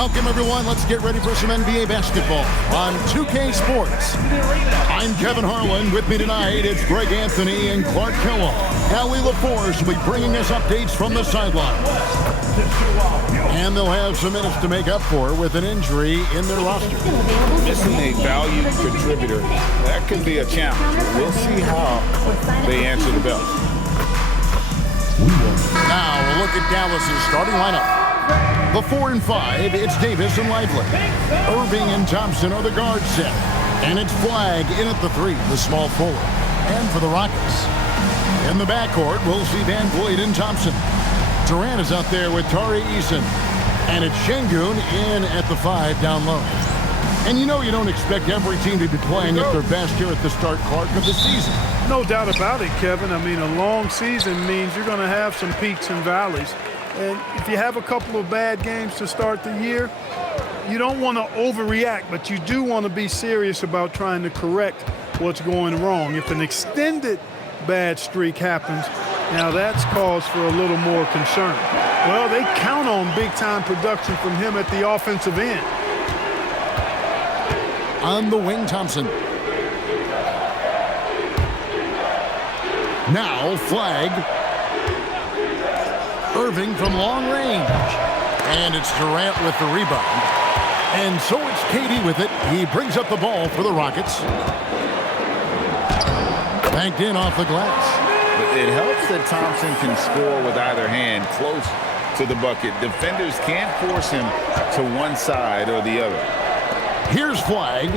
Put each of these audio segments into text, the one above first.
Welcome, everyone. Let's get ready for some NBA basketball on 2K Sports. I'm Kevin Harlan. With me tonight, it's Greg Anthony and Clark Kellogg. Allie LaForce will be bringing us updates from the sidelines. And they'll have some minutes to make up for with an injury in their roster. Missing a valued contributor, that can be a challenge. We'll see how they answer the bell. Now, a look at Dallas's starting lineup. The 4 and 5, it's Davis and Lively. Irving and Thompson are the guard set. And it's Flagg in at the 3, the small forward. And for the Rockets, in the backcourt, we'll see Van Vliet and Thompson. Durant is out there with Tari Eason. And it's Şengün in at the 5 down low. And you know you don't expect every team to be playing at their best here at the start, Clark, of the season. No doubt about it, Kevin. I mean, a long season means you're going to have some peaks and valleys. And if you have a couple of bad games to start the year, you don't want to overreact, but you do want to be serious about trying to correct what's going wrong. If an extended bad streak happens, now that's cause for a little more concern. Well, they count on big-time production from him at the offensive end. On the wing, Thompson. Now, Flagg. Irving from long range. And it's Durant with the rebound. And so it's KD with it. He brings up the ball for the Rockets. Banked in off the glass. It helps that Thompson can score with either hand close to the bucket. Defenders can't force him to one side or the other. Here's Flagg.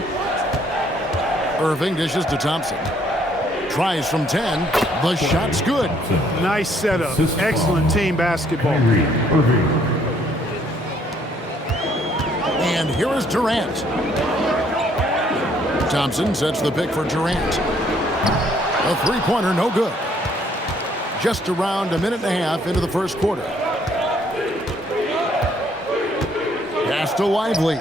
Irving dishes to Thompson. Tries from 10. The shot's good. Nice setup. Excellent team basketball. And here is Durant. Thompson sets the pick for Durant. A three-pointer, no good. Just around a minute and a half into the first quarter. Pass to Lively.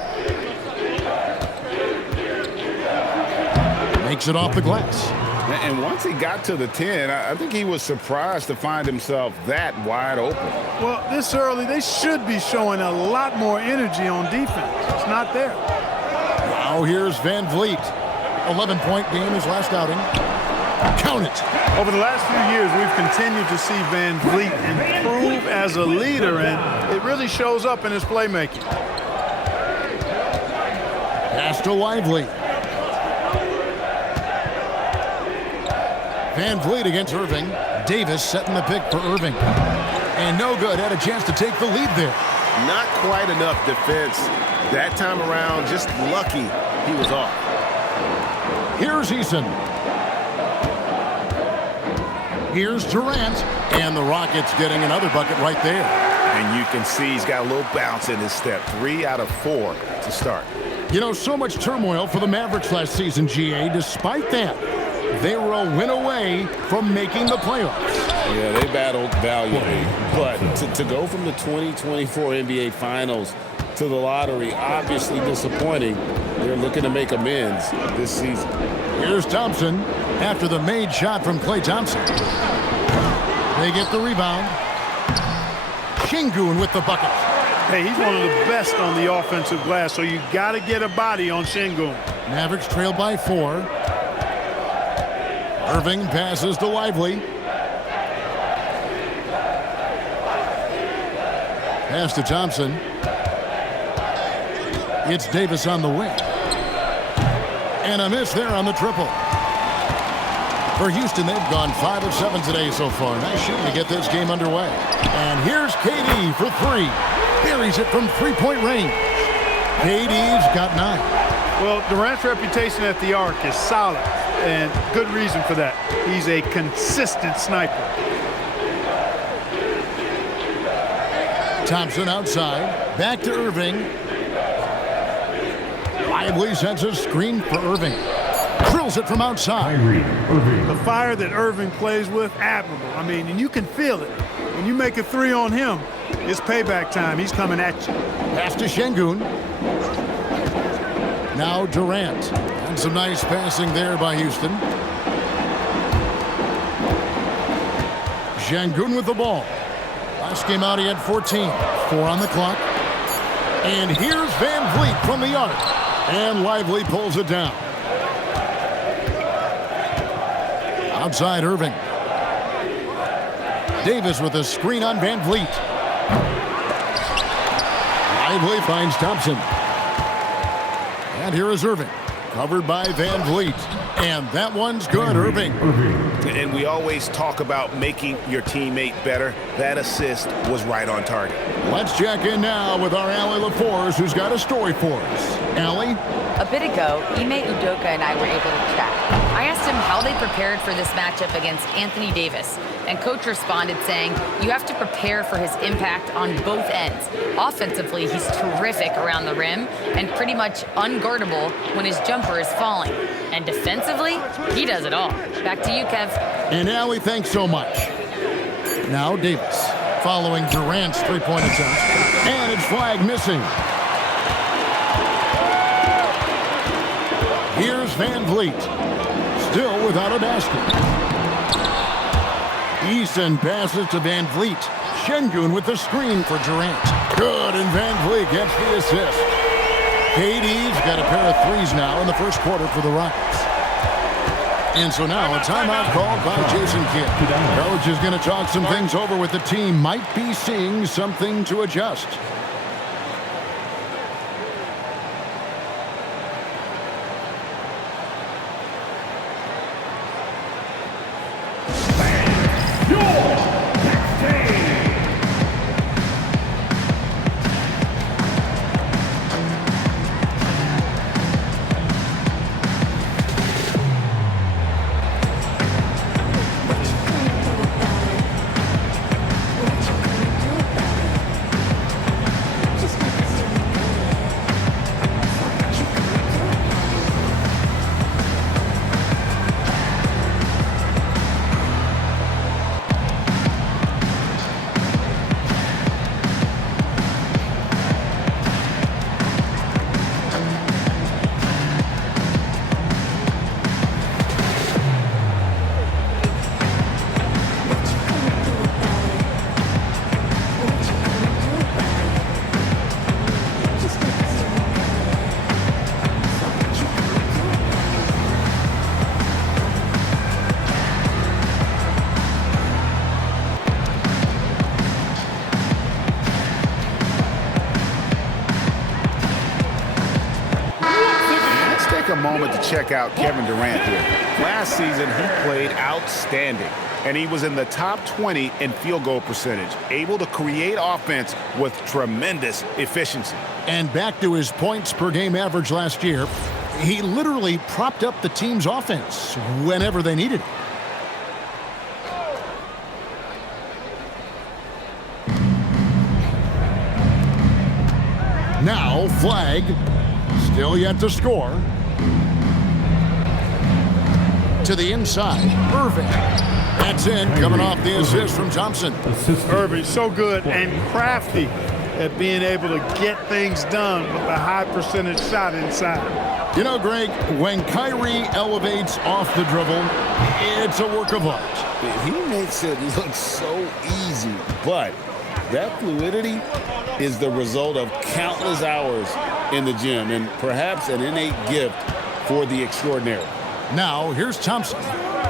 Makes it off the glass. And once he got to the 10, I think he was surprised to find himself that wide open. Well, this early, they should be showing a lot more energy on defense. It's not there. Now here's Van Vliet. 11-point game his last outing. Count it. Over the last few years, we've continued to see Van Vliet improve as a leader, and it really shows up in his playmaking. Pass to Lively. Van Vliet against Irving. Davis setting the pick for Irving. And no good. Had a chance to take the lead there. Not quite enough defense. That time around, just lucky he was off. Here's Eason. Here's Durant. And the Rockets getting another bucket right there. And you can see he's got a little bounce in his step. 3 out of 4 to start. You know, so much turmoil for the Mavericks last season, GA. Despite that, they were a win away from making the playoffs. Yeah, they battled valiantly. But to go from the 2024 NBA Finals to the lottery, obviously disappointing. They're looking to make amends this season. Here's Thompson after the made shot from Klay Thompson. They get the rebound. Şengün with the bucket. Hey, he's one of the best on the offensive glass, so you got to get a body on Şengün. Mavericks trail by 4. Irving passes to Lively. Pass to Thompson. It's Davis on the wing. And a miss there on the triple. For Houston, they've gone 5 of 7 today so far. Nice shooting to get this game underway. And here's KD for 3. Buries it from three-point range. KD's got 9. Well, Durant's reputation at the arc is solid, and good reason for that. He's a consistent sniper. Thompson outside. Back to Irving. Lively sends a screen for Irving. Drills it from outside. The fire that Irving plays with, admirable. I mean, and you can feel it. When you make a 3 on him, it's payback time. He's coming at you. Pass to Şengün. Now Durant. And some nice passing there by Houston. Şengün with the ball. Last game out, he had 14. 4 on the clock. And here's Van Vliet from the arc. And Lively pulls it down. Outside Irving. Davis with a screen on Van Vliet. Lively finds Thompson. And here is Irving. Covered by Van Vliet. And that one's good, Irving. And we always talk about making your teammate better. That assist was right on target. Let's check in now with our Allie LaForce, who's got a story for us. Allie? A bit ago, Ime Udoka and I were able to chat. I asked him how they prepared for this matchup against Anthony Davis, and Coach responded saying, you have to prepare for his impact on both ends. Offensively, he's terrific around the rim and pretty much unguardable when his jumper is falling. And defensively, he does it all. Back to you, Kev. And Allie, thanks so much. Now Davis, following Durant's three-point attempt, and it's flag missing. Here's Van Vliet, still without a basket. Eason passes to Van Vliet. Şengün with the screen for Durant. Good, and Van Vliet gets the assist. KD's got a pair of threes now in the first quarter for the Rockets. And so now a timeout called by Jason Kidd. Coach is going to talk some things over with the team. Might be seeing something to adjust. A moment to check out Kevin Durant here. Last season, he played outstanding, and he was in the top 20 in field goal percentage, able to create offense with tremendous efficiency. And back to his points per game average last year, he literally propped up the team's offense whenever they needed it. Now, flag, still yet to score. To the inside, Irving. That's in, coming off the assist from Thompson. Irving, so good and crafty at being able to get things done with a high percentage shot inside. You know, Greg, when Kyrie elevates off the dribble, it's a work of art. He makes it look so easy, but that fluidity is the result of countless hours in the gym and perhaps an innate gift for the extraordinary. Now, here's Thompson,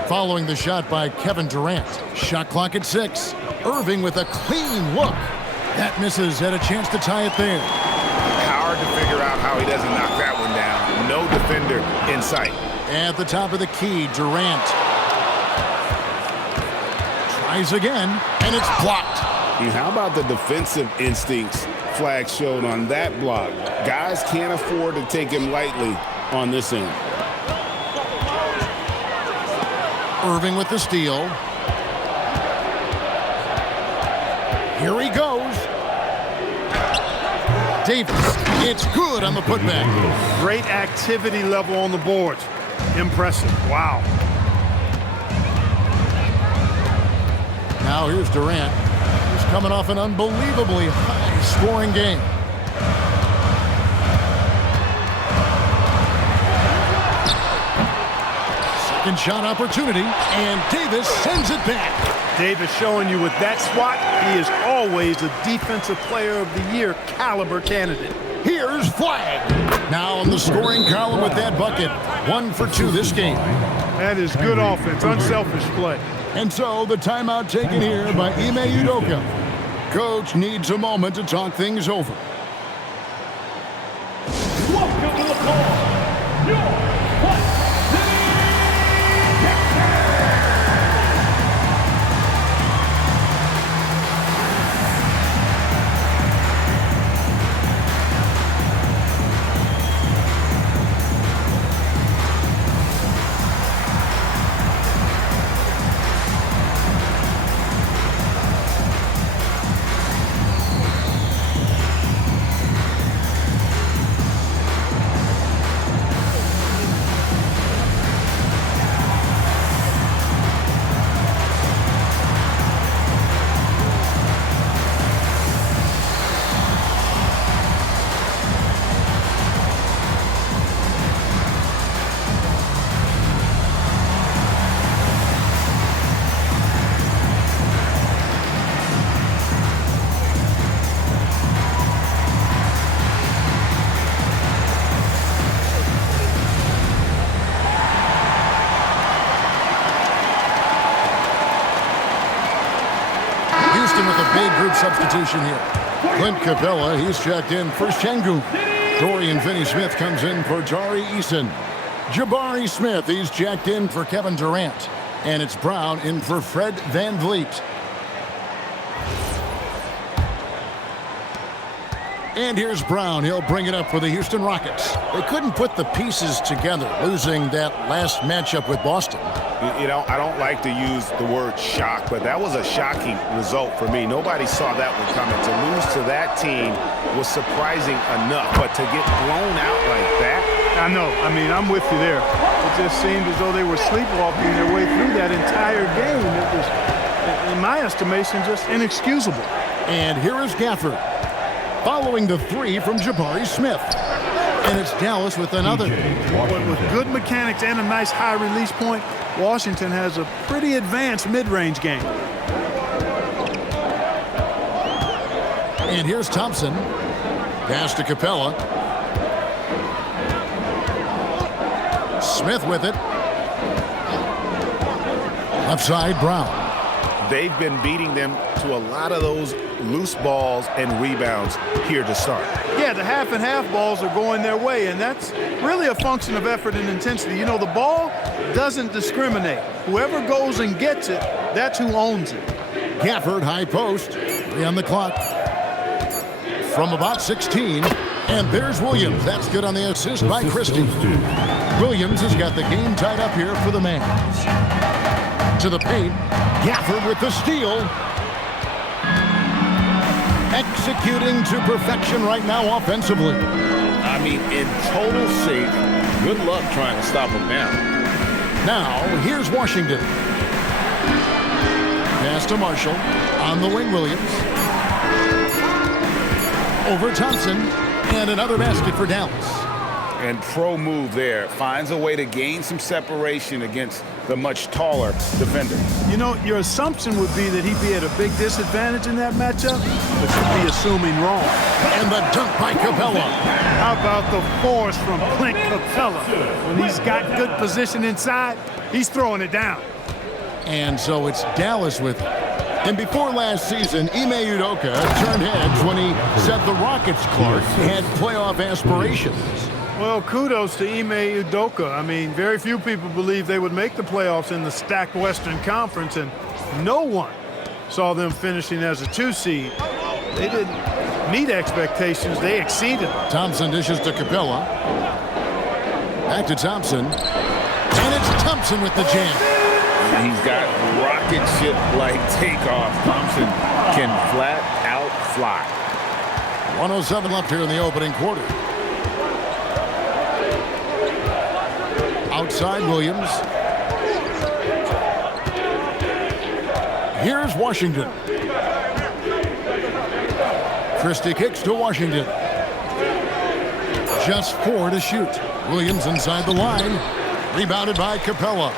following the shot by Kevin Durant. Shot clock at 6. Irving with a clean look. That misses, had a chance to tie it there. Hard to figure out how he doesn't knock that one down. No defender in sight. At the top of the key, Durant tries again, and it's blocked. And how about the defensive instincts Flag showed on that block? Guys can't afford to take him lightly on this end. Irving with the steal. Here he goes. Davis, it's good on the putback. Great activity level on the boards. Impressive. Wow. Now here's Durant. He's coming off an unbelievably high-scoring game. Second shot opportunity, and Davis sends it back. Davis showing you with that swat, he is always a Defensive Player of the Year caliber candidate. Here's Flag. Now in the scoring column with that bucket. 1 for 2 this game. That is good offense, unselfish play. And so the timeout taken here by Ime Udoka. Coach needs a moment to talk things over. Welcome to the call. Your With a big group substitution here. Clint Capella, he's checked in for Şengün. Dorian Finney-Smith comes in for Tari Eason. Jabari Smith, he's checked in for Kevin Durant. And it's Brown in for Fred VanVleet. And here's Brown. He'll bring it up for the Houston Rockets. They couldn't put the pieces together, losing that last matchup with Boston. You know, I don't like to use the word shock, but that was a shocking result for me. Nobody saw that one coming. To lose to that team was surprising enough, but to get blown out like that. I know. I mean, I'm with you there. It just seemed as though they were sleepwalking their way through that entire game. It was, in my estimation, just inexcusable. And here is Gafford, following the 3 from Jabari Smith. And it's Dallas with another. With good mechanics and a nice high release point, Washington has a pretty advanced mid-range game. And here's Thompson. Pass to Capella. Smith with it. Left side, Brown. They've been beating them to a lot of those loose balls and rebounds here to start. Yeah, the half and half balls are going their way, and that's really a function of effort and intensity. You know, the ball doesn't discriminate. Whoever goes and gets it, that's who owns it. Gafford, high post. 3 on the clock. From about 16. And there's Williams. That's good on the assist by Christie. Williams has got the game tied up here for the Mavs. To the paint. Gafford with the steal. Executing to perfection right now offensively. I mean, in total sync. Good luck trying to stop him now. Now, here's Washington. Pass to Marshall. On the wing, Williams. Over Thompson. And another basket for Dallas. And pro move there. Finds a way to gain some separation against the much taller defender. You know, your assumption would be that he'd be at a big disadvantage in that matchup, but you'd be assuming wrong. And the dunk by Capella. How about the force from Clint Capella? When he's got good position inside, he's throwing it down. And so it's Dallas with it. And before last season, Ime Udoka turned heads when he said the Rockets, Clark, had playoff aspirations. Well, kudos to Ime Udoka. I mean, very few people believe they would make the playoffs in the stacked Western Conference, and no one saw them finishing as a 2 seed. They didn't meet expectations. They exceeded them. Thompson dishes to Capella. Back to Thompson. And it's Thompson with the jam. He's got rocket ship-like takeoff. Thompson can flat out fly. 1:07 left here in the opening quarter. Outside Williams. Here's Washington. Christie kicks to Washington. Just 4 to shoot. Williams inside the line. Rebounded by Capella.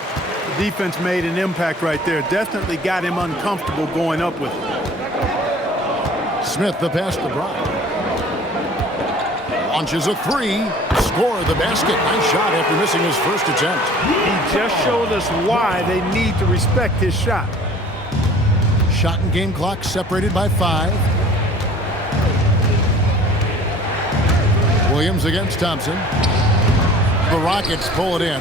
The defense made an impact right there. Definitely got him uncomfortable going up with it. Smith the pass to Brown. Launches a three. Score the basket. Nice shot after missing his first attempt. He just showed us why they need to respect his shot. Shot and game clock separated by 5. Williams against Thompson. The Rockets pull it in.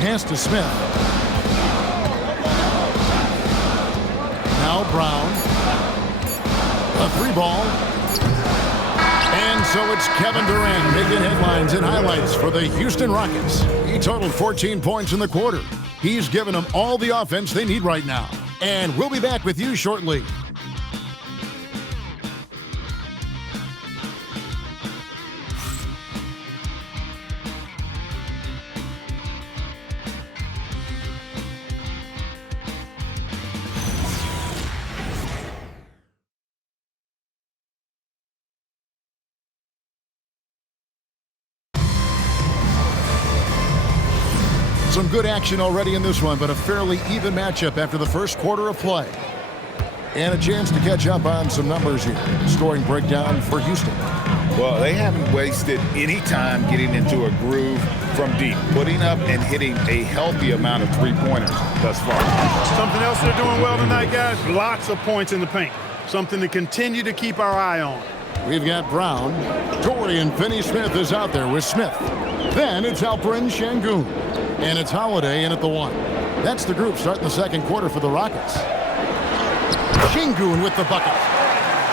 Pass to Smith. Now Brown. A 3-ball. And so it's Kevin Durant making headlines and highlights for the Houston Rockets. He totaled 14 points in the quarter. He's given them all the offense they need right now. And we'll be back with you shortly. Some good action already in this one, but a fairly even matchup after the first quarter of play. And a chance to catch up on some numbers here. Scoring breakdown for Houston. Well, they haven't wasted any time getting into a groove from deep, putting up and hitting a healthy amount of three-pointers thus far. Something else they're doing well tonight, guys, lots of points in the paint. Something to continue to keep our eye on. We've got Brown. Dorian Finney-Smith is out there with Smith. Then it's Alperen Şengün. And it's Holiday in at the 1. That's the group starting the second quarter for the Rockets. Şengün with the bucket.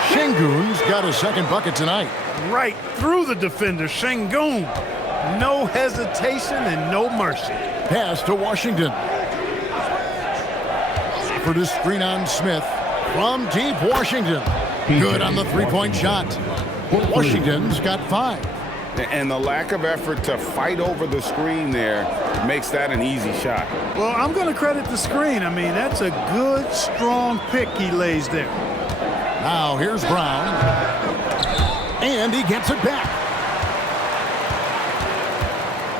Şengün's got his second bucket tonight. Right through the defender, Şengün. No hesitation and no mercy. Pass to Washington. For the screen on Smith. From deep, Washington. Good on the three-point shot. Washington's got 5. And the lack of effort to fight over the screen there makes that an easy shot. Well, I'm going to credit the screen. I mean, that's a good, strong pick he lays there. Now here's Brown. And he gets it back.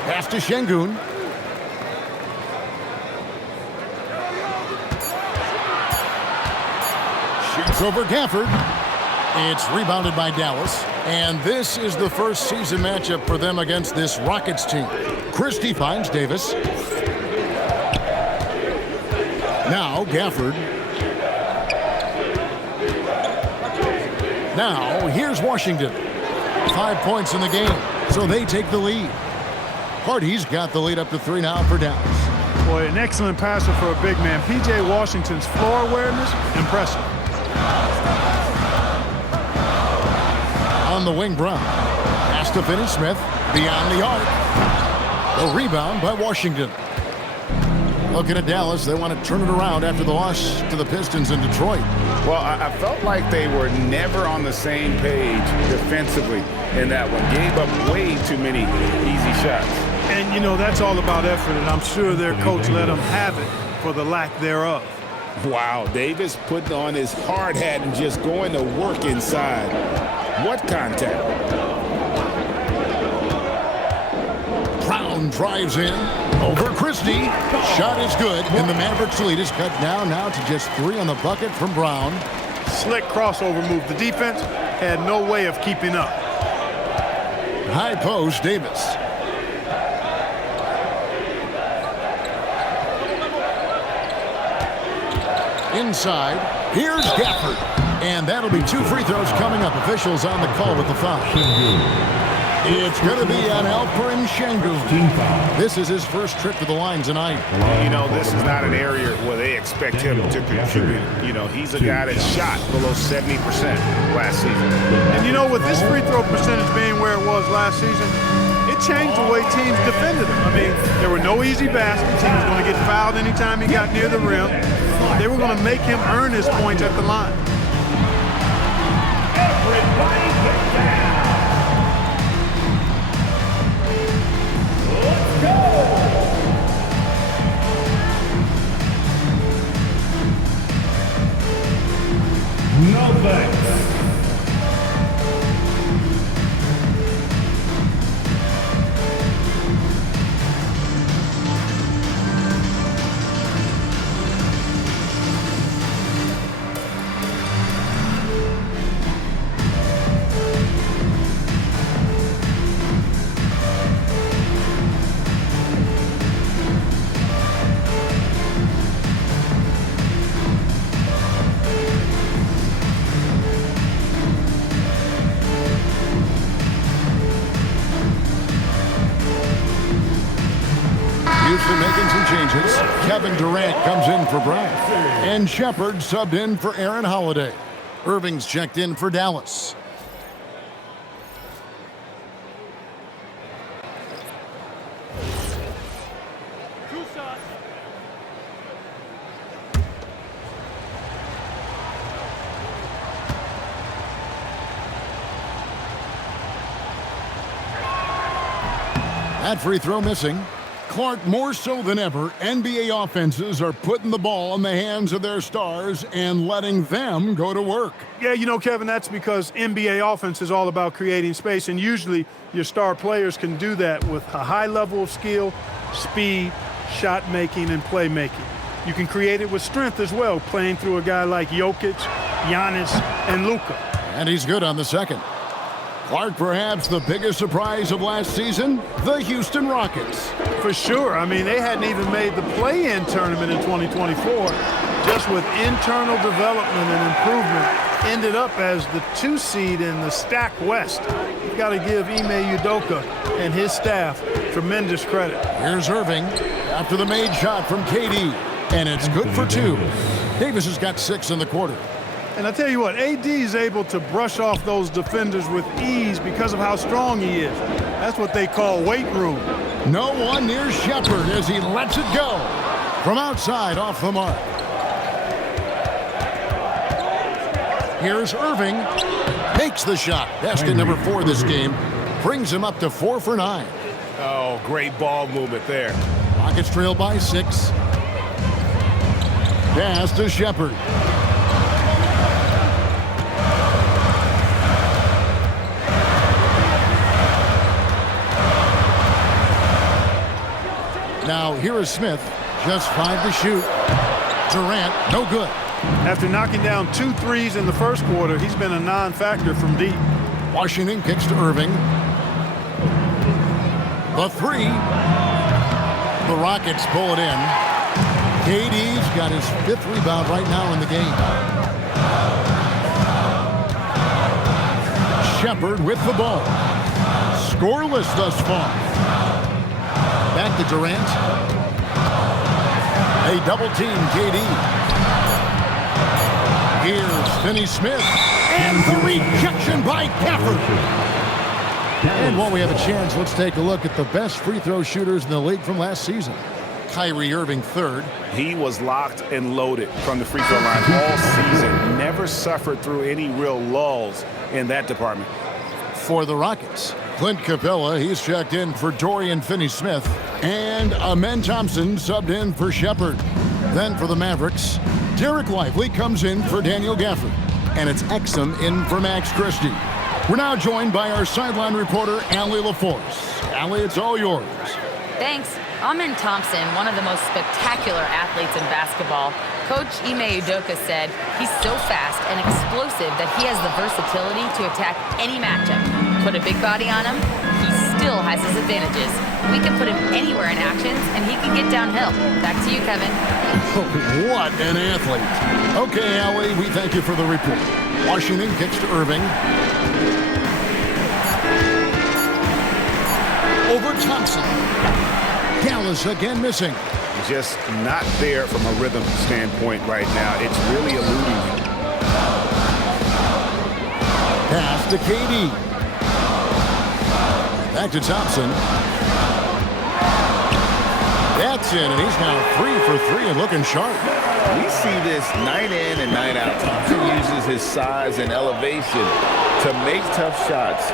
Pass to Şengün. Shoots over Gafford. It's rebounded by Dallas. And this is the first season matchup for them against this Rockets team. Christie finds Davis. Now Gafford. Now here's Washington. 5 points in the game, so they take the lead. Hardy's got the lead up to 3 now for Dallas. Boy, an excellent passer for a big man. P.J. Washington's floor awareness, impressive. On the wing, Brown. Pass to Finney-Smith. Beyond the arc. The rebound by Washington. Looking at Dallas, they want to turn it around after the loss to the Pistons in Detroit. Well, I felt like they were never on the same page defensively in that one. Gave up way too many easy shots. And, you know, that's all about effort, and I'm sure their coach let them have it for the lack thereof. Wow, Davis putting on his hard hat and just going to work inside. What contact? Brown drives in over Christie. Shot is good, and the Mavericks lead is cut down now to just 3 on the bucket from Brown. Slick crossover move. The defense had no way of keeping up. High post, Davis. Inside, here's Gafford. And that'll be 2 free throws coming up. Officials on the call with the foul. It's going to be on Alperen Şengün. This is his first trip to the line tonight. You know, this is not an area where they expect him to contribute. You know, he's a guy that shot below 70% last season. And, you know, with this free throw percentage being where it was last season, it changed the way teams defended him. I mean, there were no easy baskets. He was going to get fouled anytime he got near the rim. They were going to make him earn his points at the line. Everybody get down. Let's go. No thanks. changes. Kevin Durant comes in for Brown. And Shepard subbed in for Aaron Holiday. Irving's checked in for Dallas. That free throw missing. Clark, more so than ever, NBA offenses are putting the ball in the hands of their stars and letting them go to work. Yeah, you know, Kevin, that's because NBA offense is all about creating space, and usually your star players can do that with a high level of skill, speed, shot making, and playmaking. You can create it with strength as well, playing through a guy like Jokic, Giannis, and Luka. And he's good on the second. Clark, perhaps the biggest surprise of last season, the Houston Rockets. For sure. I mean, they hadn't even made the play-in tournament in 2024. Just with internal development and improvement, ended up as the 2 seed in the stacked West. You've got to give Ime Udoka and his staff tremendous credit. Here's Irving after the made shot from KD, and it's good for 2. Davis has got 6 in the quarter. And I tell you what, AD is able to brush off those defenders with ease because of how strong he is. That's what they call weight room. No one near Shepard as he lets it go. From outside, off the mark. Here's Irving. Makes the shot. Basket number 4 this game. Brings him up to 4 for 9. Oh, great ball movement there. Rockets trail by 6. Pass to Shepard. Now, here is Smith. Just 5 to shoot. Durant, no good. After knocking down 2 threes in the first quarter, he's been a non-factor from deep. Washington kicks to Irving. The 3. The Rockets pull it in. KD's got his 5th rebound right now in the game. Shepard with the ball. Scoreless thus far. Back to Durant. They double team KD. Here's Finney-Smith. And the rejection by Gafford. And while we have a chance, let's take a look at the best free throw shooters in the league from last season. Kyrie Irving 3rd. He was locked and loaded from the free throw line all season. Never suffered through any real lulls in that department. For the Rockets, Clint Capella, he's checked in for Dorian Finney-Smith. And Amen Thompson subbed in for Shepard. Then for the Mavericks, Derek Lively comes in for Daniel Gafford. And it's Exum in for Max Christie. We're now joined by our sideline reporter, Allie LaForce. Allie, it's all yours. Thanks. Amen Thompson, one of the most spectacular athletes in basketball. Coach Ime Udoka said he's so fast and explosive that he has the versatility to attack any matchup. Put a big body on him, he still has his advantages. We can put him anywhere in actions, and he can get downhill. Back to you, Kevin. What an athlete. Okay, Allie, we thank you for the report. Washington kicks to Irving. Over Thompson. Dallas again missing. Just not there from a rhythm standpoint right now. It's really eluding him. Pass to KD. Back to Thompson. That's in, and he's now 3 for 3 and looking sharp. We see this night in and night out. Thompson uses his size and elevation to make tough shots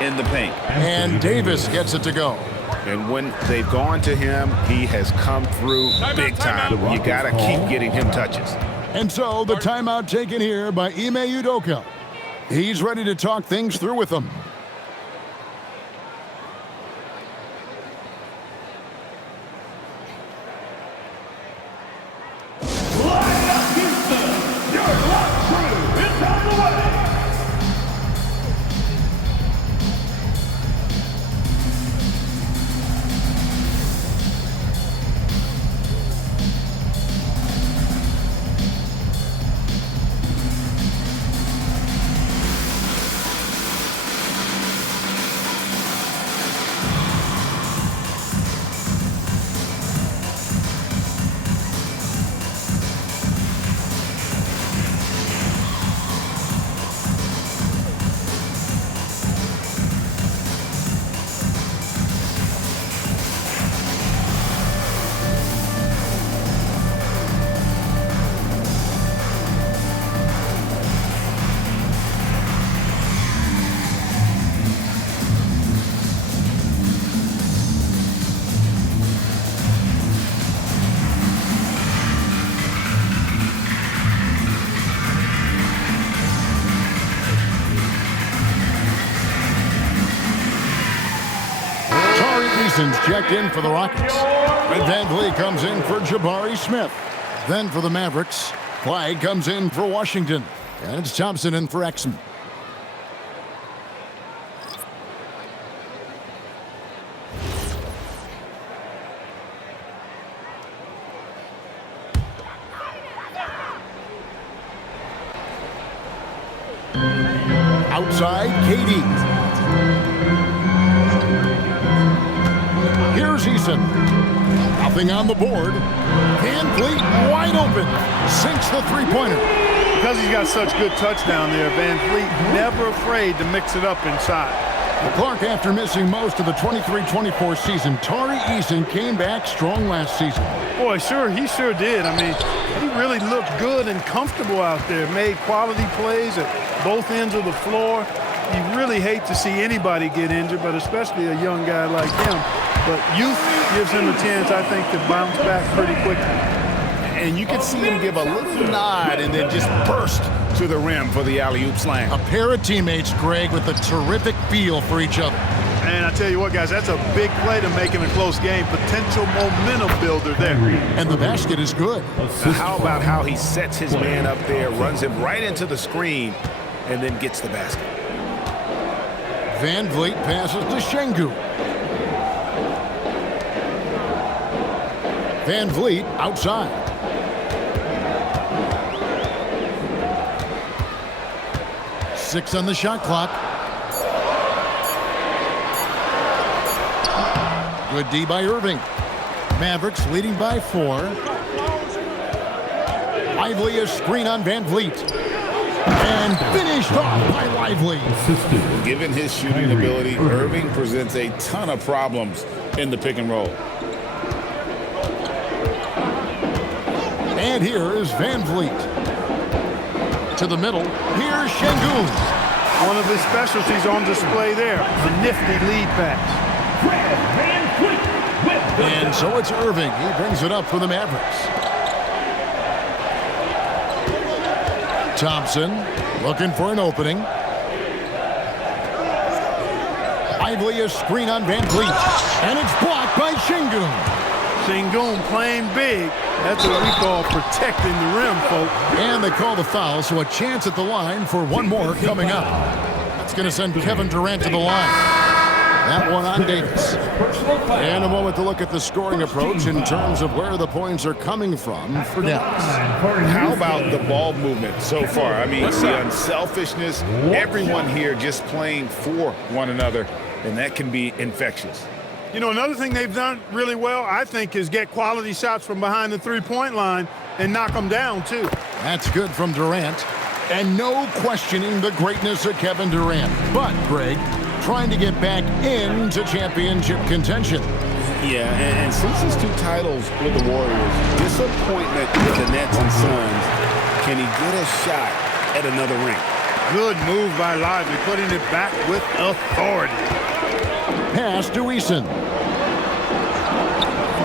in the paint. And Davis gets it to go. And when they've gone to him, he has come through big time. You got to keep getting him touches. And so the timeout taken here by Ime Udoka. He's ready to talk things through with them. Eason's checked in for the Rockets. Red Van Vliet comes in for Jabari Smith. Then for the Mavericks, Flagg comes in for Washington. And it's Thompson in for Exum. Outside, KD. Here's Eason. Nothing on the board. Van Vliet wide open. Sinks the three-pointer. Because he's got such good touch down there, Van Vliet never afraid to mix it up inside. Clark, after missing most of the 23-24 season, Tari Eason came back strong last season. Boy, he sure did. I mean, he really looked good and comfortable out there. Made quality plays at both ends of the floor. You really hate to see anybody get injured, but especially a young guy like him. But youth gives him a chance, I think, to bounce back pretty quickly. And you can see him give a little nod and then just burst to the rim for the alley-oop slam. A pair of teammates, Greg, with a terrific feel for each other. And I tell you what, guys, that's a big play to make in a close game. Potential momentum builder there. And the basket is good. Now, how about how he sets his man up there, runs him right into the screen, and then gets the basket. Van Vliet passes to Şengün. Van Vliet outside. Six on the shot clock. Good D by Irving. Mavericks leading by 4. Lively a screen on Van Vliet. And finished off by Lively. Given his shooting ability, Irving presents a ton of problems in the pick and roll. And here is Van Vliet. To the middle. Here's Şengün. One of his specialties on display there. A nifty lead pass. And so it's Irving. He brings it up for the Mavericks. Thompson looking for an opening. Lively a screen on Van Vliet. And it's blocked by Şengün. Şengün playing big. That's what we call protecting the rim, folks. And they call the foul, so a chance at the line for one more coming up. That's going to send Kevin Durant to the line. That one on Davis. And a moment to look at the scoring approach in terms of where the points are coming from for Dallas. How about the ball movement so far? I mean, the unselfishness, everyone here just playing for one another, and that can be infectious. You know, another thing they've done really well, I think, is get quality shots from behind the three-point line and knock them down, too. That's good from Durant. And no questioning the greatness of Kevin Durant. But, Greg, trying to get back into championship contention. Yeah, and since his 2 titles with the Warriors, disappointment with the Nets and Suns, can he get a shot at another ring? Good move by Lively, putting it back with authority. Pass to Eason.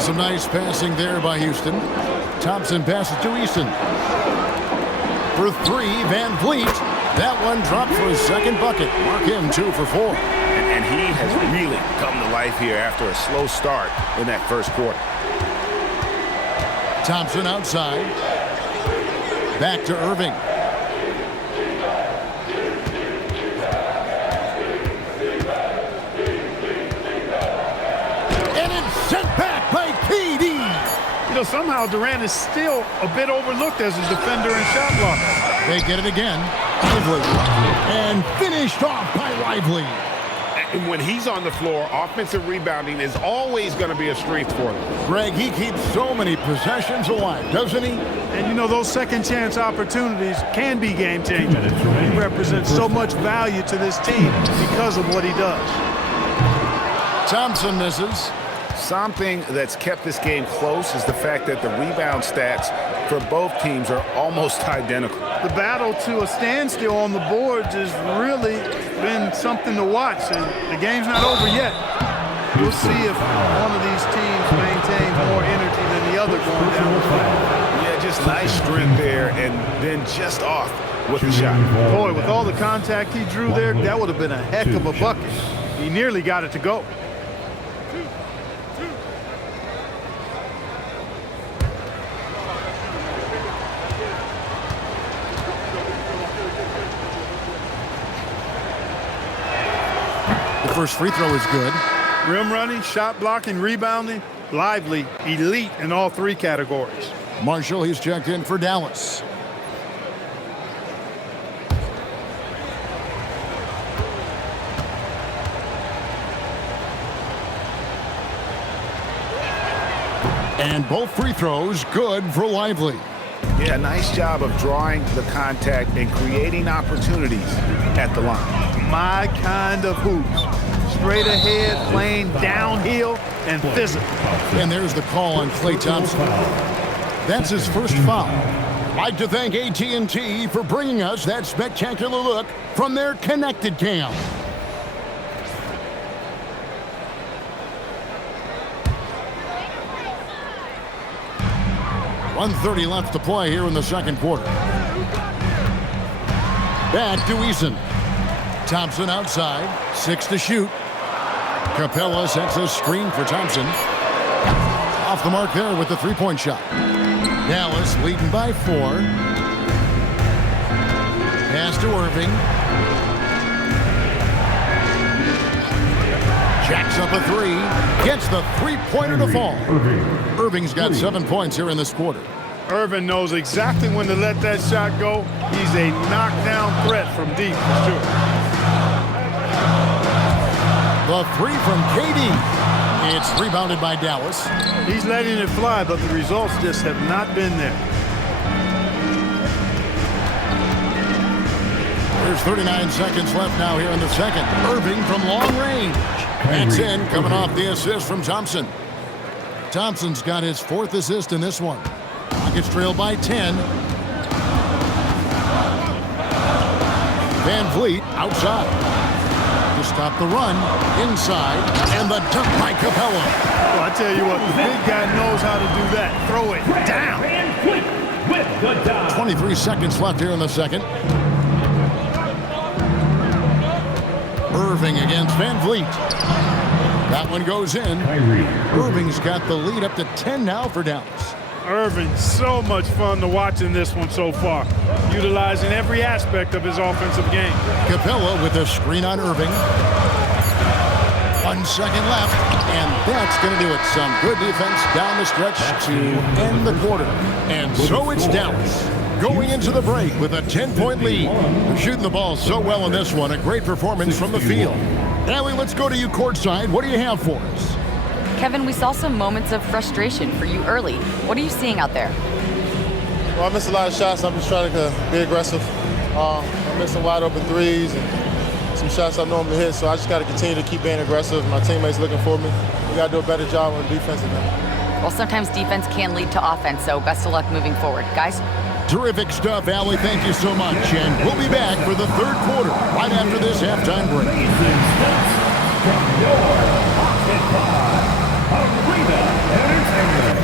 Some nice passing there by Houston. Thompson passes to Eason. For 3, Van Vliet. That one dropped for his second bucket. Mark him 2 for 4. And he has really come to life here after a slow start in that first quarter. Thompson outside. Back to Irving. And it's sent back by KD. You know, somehow Durant is still a bit overlooked as a defender and shot blocker. They get it again. Lively. And finished off by Lively. And when he's on the floor, offensive rebounding is always going to be a strength for them. Greg, he keeps so many possessions alive, doesn't he? And, you know, those second-chance opportunities can be game-changing. He represents so much value to this team because of what he does. Thompson misses. Something that's kept this game close is the fact that the rebound stats for both teams are almost identical. The battle to a standstill on the boards has really been something to watch, and the game's not over yet. We'll see if one of these teams maintains more energy than the other going down the field. Yeah, just nice strength there, and then just off with the shot. Boy, with all the contact he drew there, that would have been a heck of a bucket. He nearly got it to go. first free throw is good. Rim running, shot blocking, rebounding, lively, elite in all three categories. Marshall, he's checked in for Dallas. And both free throws good for Lively. Yeah, nice job of drawing the contact and creating opportunities at the line. My kind of hoops. Straight ahead, playing downhill, and physical. And there's the call on Klay Thompson. That's his first foul. I'd like to thank AT&T for bringing us that spectacular look from their connected cam. .130 left to play here in the second quarter. Back to Eason. Thompson outside, 6 to shoot. Capella sets a screen for Thompson. Off the mark there with the three-point shot. Dallas leading by 4. Pass to Irving. Jacks up a 3. Gets the three-pointer to fall. Irving's got 7 points here in this quarter. Irving knows exactly when to let that shot go. He's a knockdown threat from deep for sure. The 3 from KD. It's rebounded by Dallas. He's letting it fly, but the results just have not been there. There's 39 seconds left now here in the second. Irving from long range. That's in, coming off the assist from Thompson. Thompson's got his 4th assist in this one. Rockets trail by 10. Van Vliet outside. To stop the run, inside, and the dunk by Capella. Well, I tell you what, the big guy knows how to do that. Throw it down. With the dunk. 23 seconds left here in the second. Irving against Van Vliet. That one goes in. Irving's got the lead up to 10 now for Dallas. Irving, so much fun to watch in this one so far, utilizing every aspect of his offensive game. Capella with a screen on Irving. 1 second left, and that's going to do it. Some good defense down the stretch to end the quarter. And so it's Dallas going into the break with a 10-point lead. They're shooting the ball so well in this one. A great performance from the field. Allie, let's go to you courtside. What do you have for us? Kevin, we saw some moments of frustration for you early. What are you seeing out there? Well, I missed a lot of shots. I'm just trying to be aggressive. I'm missing wide open threes and some shots I normally hit, so I just got to continue to keep being aggressive. My teammates looking for me. We got to do a better job on defense than that. Well, sometimes defense can lead to offense, so best of luck moving forward. Guys? Terrific stuff, Allie. Thank you so much. And we'll be back for the third quarter right after this halftime break. From your Arena Entertainment.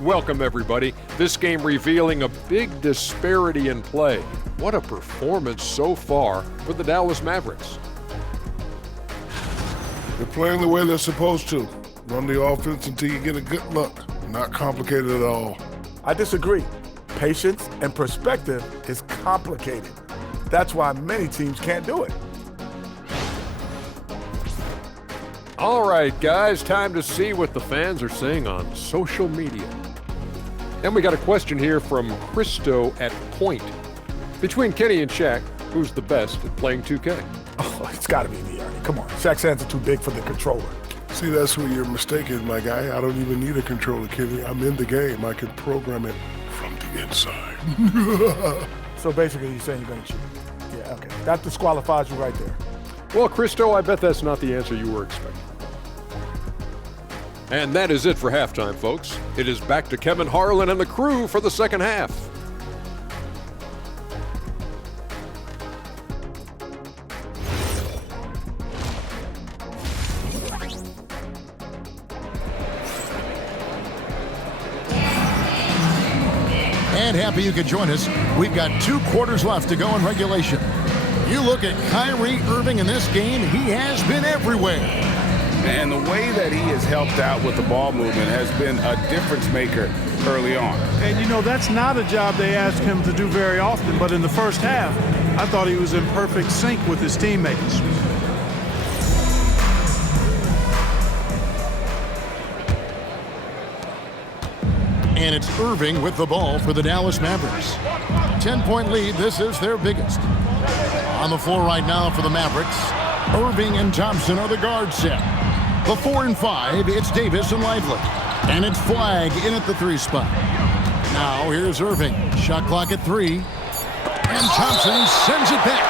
Welcome, everybody. This game revealing a big disparity in play. What a performance so far for the Dallas Mavericks. They're playing the way they're supposed to. Run the offense until you get a good look. Not complicated at all. I disagree. Patience and perspective is complicated. That's why many teams can't do it. All right, guys, time to see what the fans are saying on social media. And we got a question here from Christo at Point. Between Kenny and Shaq, who's the best at playing 2K? Oh, it's got to be me, Ernie. Come on. Shaq's hands are too big for the controller. See, that's where your mistake is, my guy. I don't even need a controller, Kenny. I'm in the game. I can program it from the inside. So basically, you're saying you're going to cheat. Yeah, okay. That disqualifies you right there. Well, Christo, I bet that's not the answer you were expecting. And that is it for halftime, folks. It is back to Kevin Harlan and the crew for the second half. And happy you could join us. We've got 2 quarters left to go in regulation. You look at Kyrie Irving in this game, he has been everywhere. And the way that he has helped out with the ball movement has been a difference maker early on. And, you know, that's not a job they ask him to do very often, but in the first half, I thought he was in perfect sync with his teammates. And it's Irving with the ball for the Dallas Mavericks. 10-point lead. This is their biggest. On the floor right now for the Mavericks, Irving and Thompson are the guard set. The 4 and 5, it's Davis and Lively. And it's Flagg in at the 3 spot. Now here's Irving. Shot clock at 3. And Thompson sends it back.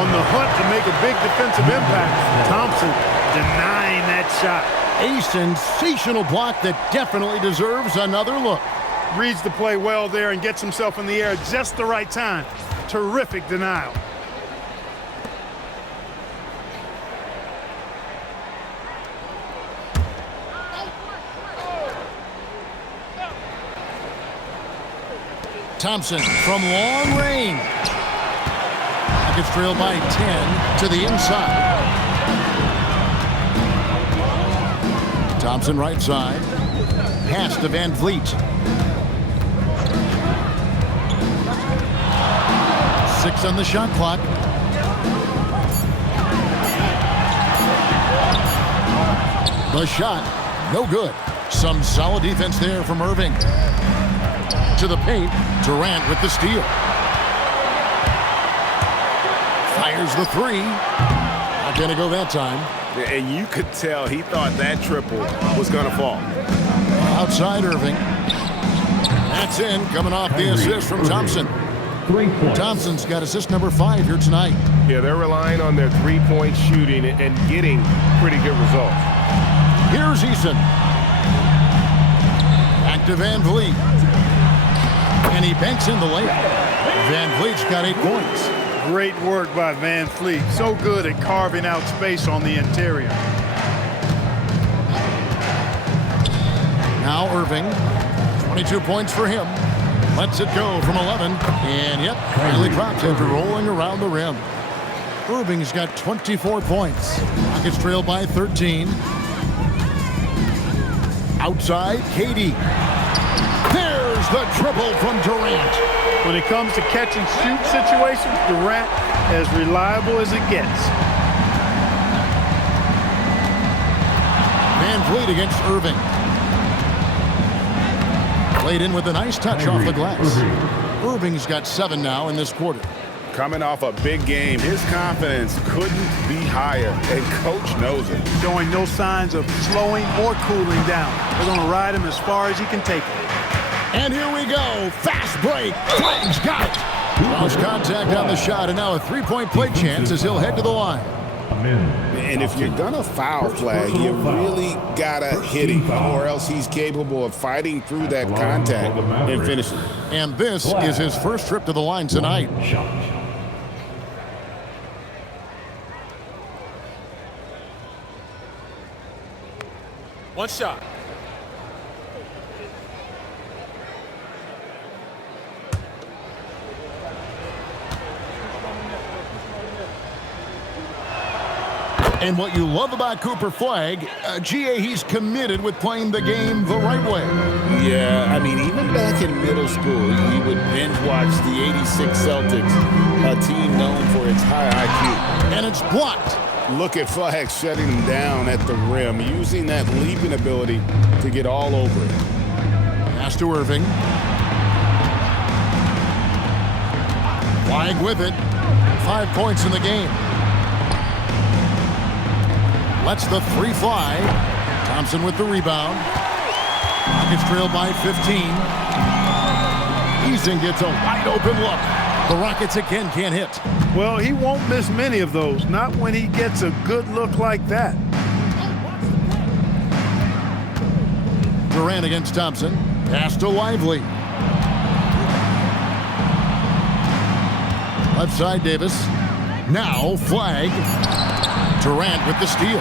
On the hunt to make a big defensive impact. Thompson denying that shot. A sensational block that definitely deserves another look. Reads the play well there and gets himself in the air at just the right time. Terrific denial. Thompson from long range. Rockets trail by 10 to the inside. Thompson right side. Pass to Van Vliet. 6 on the shot clock. The shot, no good. Some solid defense there from Irving. To the paint, Durant with the steal. Fires the 3. Not gonna go that time. And you could tell he thought that triple was going to fall. Outside Irving. That's in, coming off the assist from Thompson. Thompson's got assist number 5 here tonight. Yeah, they're relying on their three-point shooting and getting pretty good results. Here's Eason. Back to Van Vliet. And he banks in the layup. Van Vliet's got 8 points. Great work by Van Vliet. So good at carving out space on the interior. Now Irving. 22 points for him. Lets it go from 11. And yep, finally drops after rolling around the rim. Irving's got 24 points. Rockets trail by 13. Outside, KD. There's the triple from Durant. When it comes to catch and shoot situations, Durant as reliable as it gets. Van Vliet against Irving. Played in with a nice touch off the glass. Irving's got 7 now in this quarter. Coming off a big game, his confidence couldn't be higher, and coach knows it. Showing no signs of slowing or cooling down. They're going to ride him as far as he can take it. And here we go. Fast break. Flagg's got it. Lost contact on the shot, and now a 3-point play chance as he'll head to the line. And if you're going to foul flag, you really got to hit him, or else he's capable of fighting through that contact and finishing. And this is his first trip to the line tonight. One shot. And what you love about Cooper Flagg, GA, he's committed with playing the game the right way. Yeah, I mean, even back in middle school, he would binge watch the 86 Celtics, a team known for its high IQ. And it's blocked. Look at Flagg shutting him down at the rim, using that leaping ability to get all over it. Pass to Irving. Flagg with it. 5 points in the game. Lets the 3 fly. Thompson with the rebound. Rockets trail by 15. Eason gets a wide open look. The Rockets again can't hit. Well, he won't miss many of those. Not when he gets a good look like that. Durant against Thompson. Pass to Lively. Left side, Davis. Now Flagg. Durant with the steal.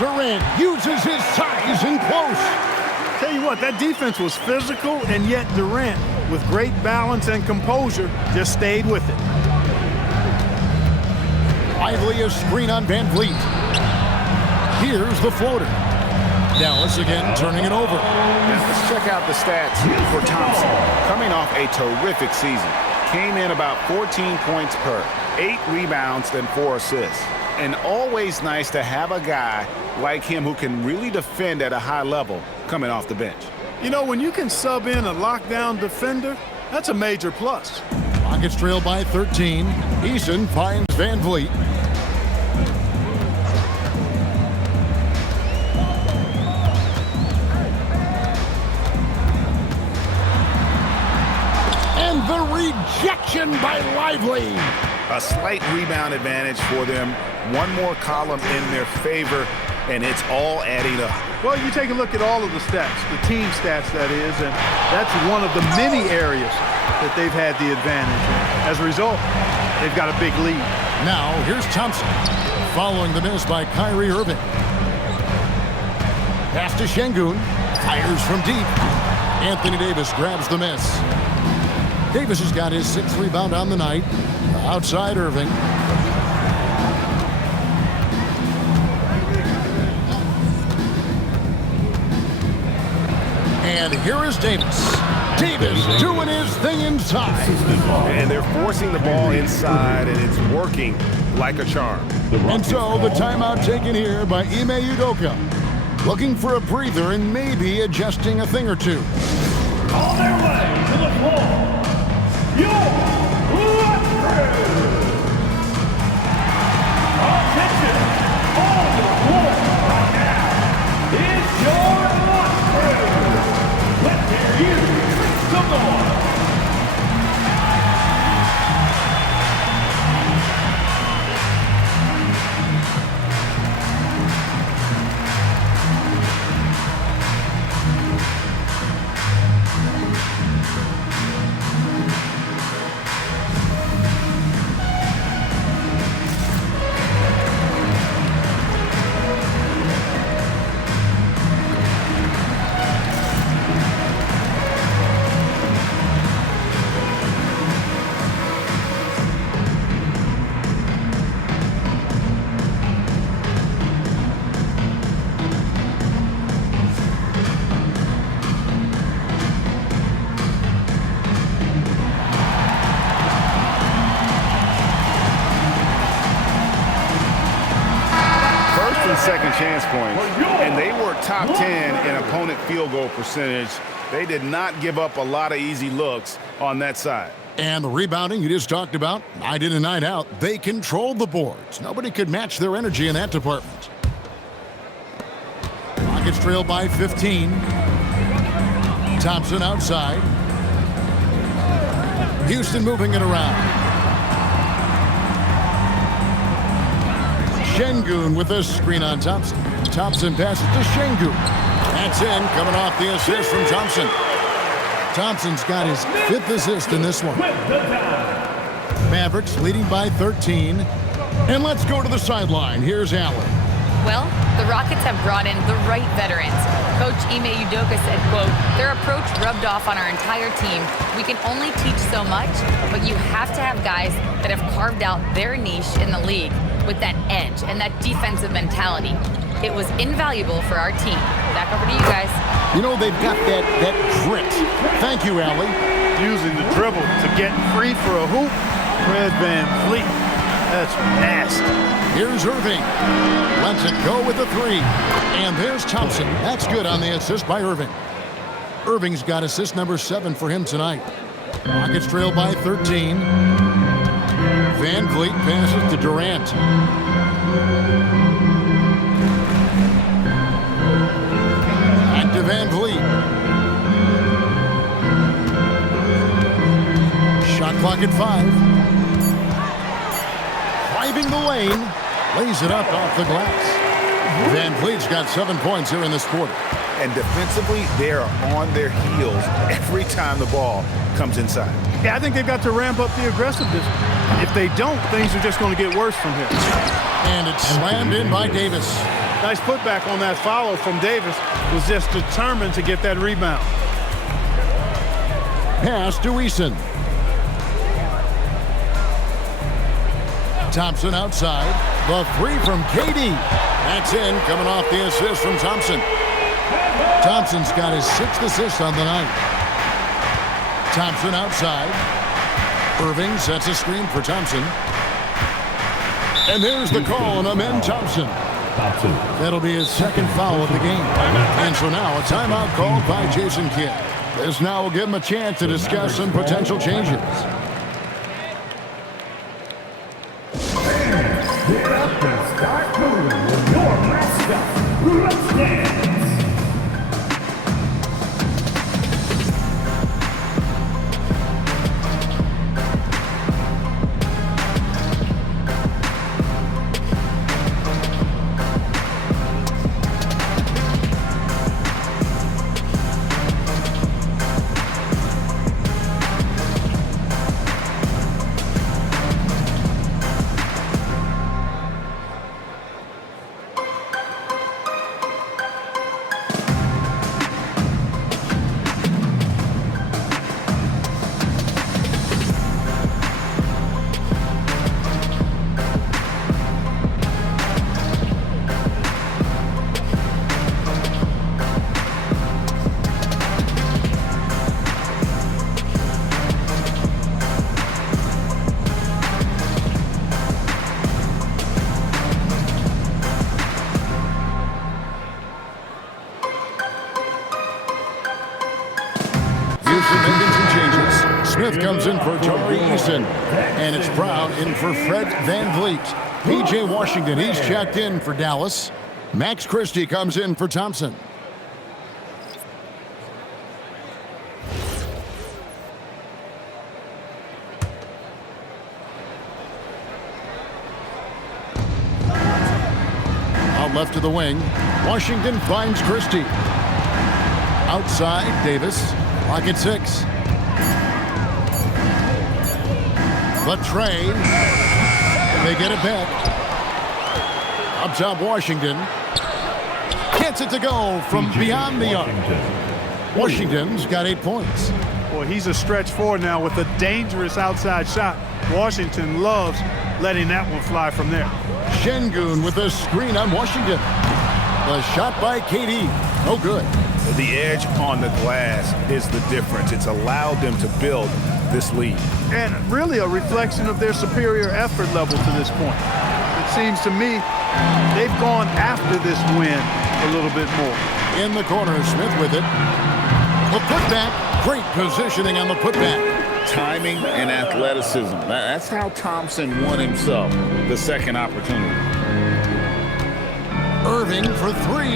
Durant uses his size and close. tell you what, that defense was physical, and yet Durant, with great balance and composure, just stayed with it. Lively a screen on Van Vliet. Here's the floater. Dallas again turning it over. Now let's check out the stats for Thompson. Coming off a terrific season. Came in about 14 points per, 8 rebounds and 4 assists. And always nice to have a guy like him who can really defend at a high level coming off the bench. You know, when you can sub in a lockdown defender, that's a major plus. Rockets trail by 13. Eason finds Van Vliet. And the rejection by Lively. A slight rebound advantage for them. One more column in their favor, and it's all adding up. Well, you take a look at all of the stats, the team stats, that is, and that's one of the many areas that they've had the advantage. And as a result, they've got a big lead. Now, here's Thompson, following the miss by Kyrie Irving. Pass to Şengün, fires from deep. Anthony Davis grabs the miss. Davis has got his 6th rebound on the night. Outside Irving. And here is Davis. Davis doing his thing inside. And they're forcing the ball inside, and it's working like a charm. And so the timeout taken here by Ime Udoka. Looking for a breather and maybe adjusting a thing or two. On their way to the floor, your attention, on the floor right now is your lunch crew. Let's hear you some more. Second chance points, and they were top 10 in opponent field goal percentage. They did not give up a lot of easy looks on that side. And the rebounding you just talked about, night in and night out, they controlled the boards. Nobody could match their energy in that department. Rockets trail by 15. Thompson outside. Houston moving it around. Şengün with a screen on Thompson. Thompson passes to Şengün. That's in, coming off the assist from Thompson. Thompson's got his 5th assist in this one. Mavericks leading by 13. And let's go to the sideline. Here's Allen. Well, the Rockets have brought in the right veterans. Coach Ime Udoka said, quote, their approach rubbed off on our entire team. We can only teach so much, but you have to have guys that have carved out their niche in the league with that edge and that defensive mentality. It was invaluable for our team. Back over to you guys. You know, they've got that grit. Thank you, Allie. Using the dribble to get free for a hoop. Fred Van Vliet. That's nasty. Here's Irving. Lets it go with the 3. And there's Thompson. That's good on the assist by Irving. Irving's got assist number 7 for him tonight. Rockets trail by 13. Van Vliet passes to Durant. And to Van Vliet. Shot clock at 5. Driving the lane. Lays it up off the glass. Van Vliet's got 7 points here in this quarter. And defensively, they are on their heels every time the ball comes inside. Yeah, I think they've got to ramp up the aggressiveness. If they don't, things are just going to get worse from here. And it's slammed in by Davis. Nice putback on that follow from Davis. Was just determined to get that rebound. Pass to Eason. Thompson outside. The three from KD. That's in, coming off the assist from Thompson. Thompson's got his 6th assist on the night. Thompson outside. Irving sets a screen for Thompson. And there's the call on Amen Thompson. That'll be his 2nd foul of the game. And so now a timeout called by Jason Kidd. This now will give him a chance to discuss some potential changes. Get up and start moving with your mascot. Let's dance. Smith comes in for Tari Eason. And it's Brown in for Fred Van Vliet. P.J. Washington, he's checked in for Dallas. Max Christie comes in for Thompson. Out left to the wing. Washington finds Christie. Outside, Davis. Clock at 6. The Trey. They get it back. Up top, Washington. Gets it to go from beyond the arc. Washington's got 8 points. Well, he's a stretch forward now with a dangerous outside shot. Washington loves letting that one fly from there. Şengün with a screen on Washington. The shot by KD. No good. The edge on the glass is the difference. It's allowed them to build this lead. And really a reflection of their superior effort level to this point. It seems to me they've gone after this win a little bit more. In the corner, Smith with it. The putback. Great positioning on the putback. Timing and athleticism. That's how Thompson won himself the second opportunity. Irving for 3.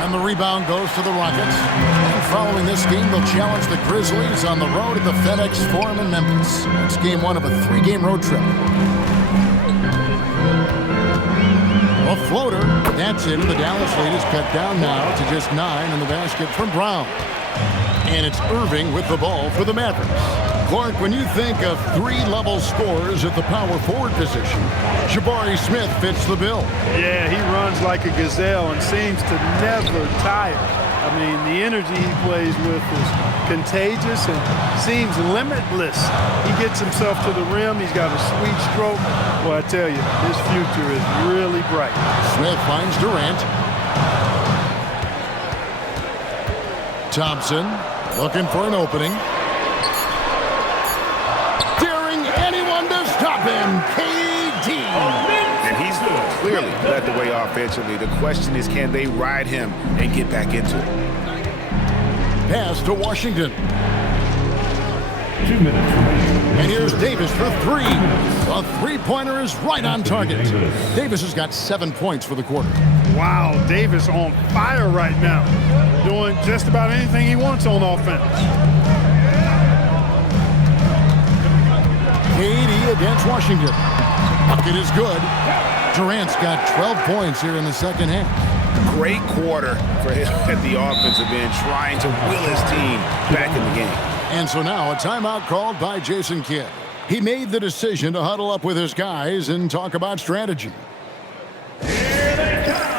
And the rebound goes to the Rockets. And following this game, they'll challenge the Grizzlies on the road at the FedEx Forum in Memphis. It's game 1 of a 3-game road trip. A floater. That's it. The Dallas lead is cut down now to just 9 in the basket from Brown. And it's Irving with the ball for the Mavericks. Clark, when you think of 3-level scorers at the power forward position, Jabari Smith fits the bill. Yeah, he runs like a gazelle and seems to never tire. I mean, the energy he plays with is contagious and seems limitless. He gets himself to the rim. He's got a sweet stroke. Well, I tell you, his future is really bright. Smith finds Durant. Thompson looking for an opening. Daring anyone to stop him. KD. And he's clearly led the way offensively. The question is, can they ride him and get back into it? Pass to Washington. 2 minutes remaining. And here's Davis for 3. The three-pointer is right on target. Davis has got 7 points for the quarter. Wow, Davis on fire right now. Doing just about anything he wants on offense. KD against Washington. Bucket is good. Durant's got 12 points here in the second half. Great quarter for him at the offensive end, trying to will his team back in the game. And so now a timeout called by Jason Kidd. He made the decision to huddle up with his guys and talk about strategy. Here they come.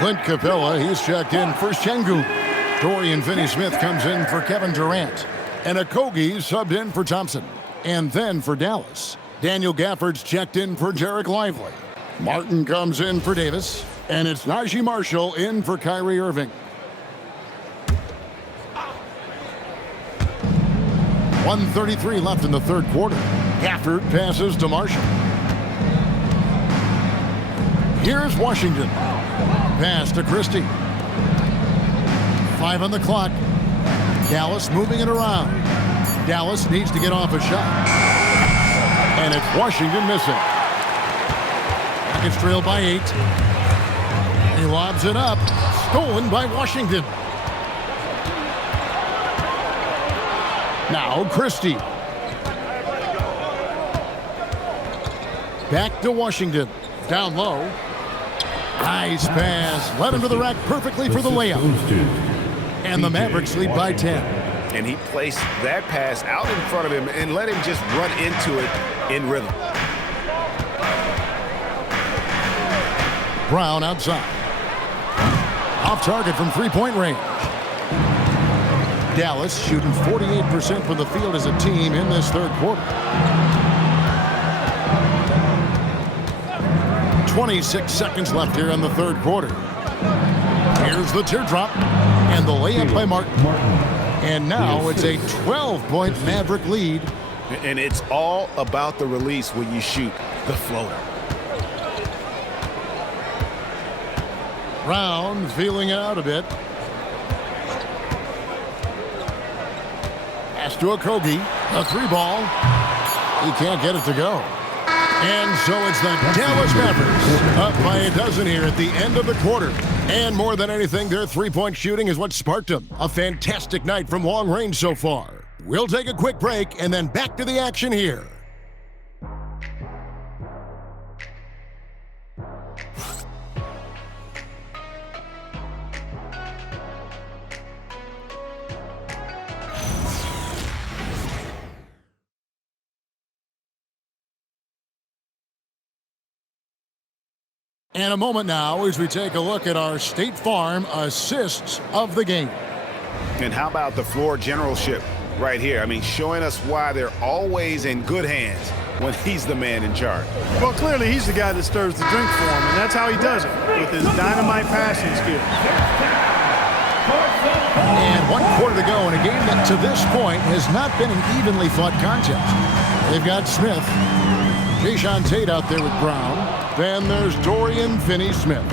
Clint Capella, he's checked in for Şengün. Dorian Finney-Smith comes in for Kevin Durant. And Okogie subbed in for Thompson. And then for Dallas, Daniel Gafford's checked in for Derek Lively. Martin comes in for Davis. And it's Najee Marshall in for Kyrie Irving. 1:33 left in the third quarter. Gafford passes to Marshall. Here's Washington. Pass to Christie. 5 on the clock. Dallas moving it around. Dallas needs to get off a shot. And it's Washington missing. Rockets trail by 8. He lobs it up. Stolen by Washington. Now Christie. Back to Washington. Down low. Nice pass. Led him to the rack perfectly for the layup. And the Mavericks lead by 10. And he placed that pass out in front of him and let him just run into it in rhythm. Brown outside. Off target from three-point range. Dallas shooting 48% from the field as a team in this third quarter. 26 seconds left here in the third quarter. Here's the teardrop and the layup by Martin. And now it's a 12-point Maverick lead. And it's all about the release when you shoot the floater. Brown feeling it out a bit. Pass to Okogie. A three ball. He can't get it to go. And so it's the Dallas Mavericks up by a dozen here at the end of the quarter. And more than anything, their three-point shooting is what sparked them. A fantastic night from long range so far. We'll take a quick break and then back to the action here. And a moment now as we take a look at our State Farm assists of the game. And how about the floor generalship right here? I mean, showing us why they're always in good hands when he's the man in charge. Well, clearly he's the guy that stirs the drink for him, and that's how he does it, with his dynamite passing skills. And 1 quarter to go in a game that to this point has not been an evenly fought contest. They've got Smith, Jae'Sean Tate out there with Brown. Then there's Dorian Finney-Smith.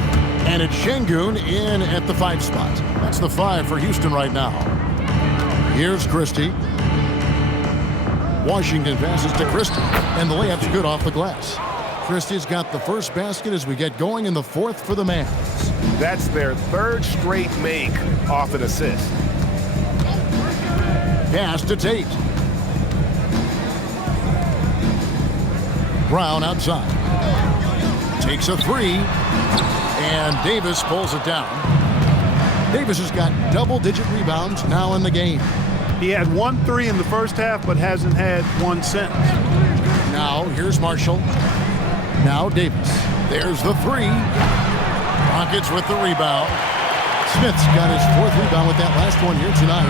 And it's Şengün in at the 5 spot. That's the 5 for Houston right now. Here's Christie. Washington passes to Christie. And the layup's good off the glass. Christie's got the first basket as we get going in the 4th for the Mavs. That's their 3rd straight make off an assist. Pass to Tate. Brown outside. Takes a 3. And Davis pulls it down. Davis has got double-digit rebounds now in the game. He had 1 3 in the first half, but hasn't had one since. Now, here's Marshall. Now Davis. There's the 3. Rockets with the rebound. Smith's got his 4th rebound with that last one here tonight.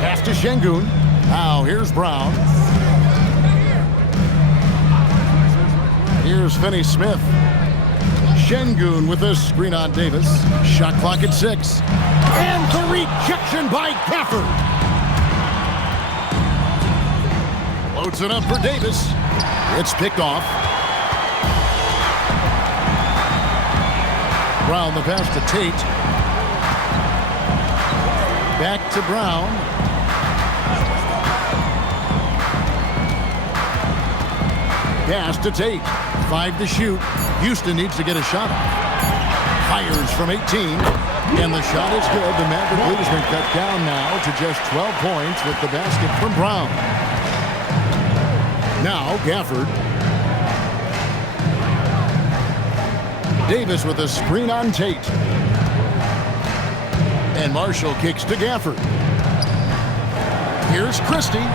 Pass to Şengün. Now, here's Brown. Here's Finney-Smith. Şengün with a screen on Davis. Shot clock at 6. And the rejection by Gafford. Loads it up for Davis. It's picked off. Brown the pass to Tate. Back to Brown. Pass to Tate. 5 to shoot. Houston needs to get a shot off. Fires from 18. And the shot is good. The Maverick lead has been cut down now to just 12 points with the basket from Brown. Now Gafford. Davis with a screen on Tate. And Marshall kicks to Gafford. Here's Christie.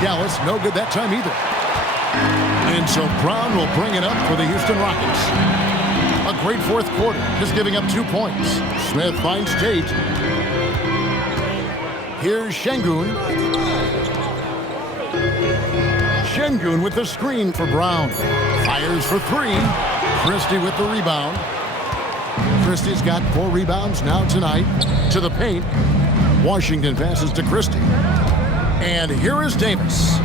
Dallas no good that time either. And so Brown will bring it up for the Houston Rockets. A great fourth quarter, just giving up 2 points. Smith finds Tate. Here's Şengün. Şengün with the screen for Brown. Fires for 3. Christie with the rebound. Christie's got 4 rebounds now tonight. To the paint. Washington passes to Christie. And here is Davis.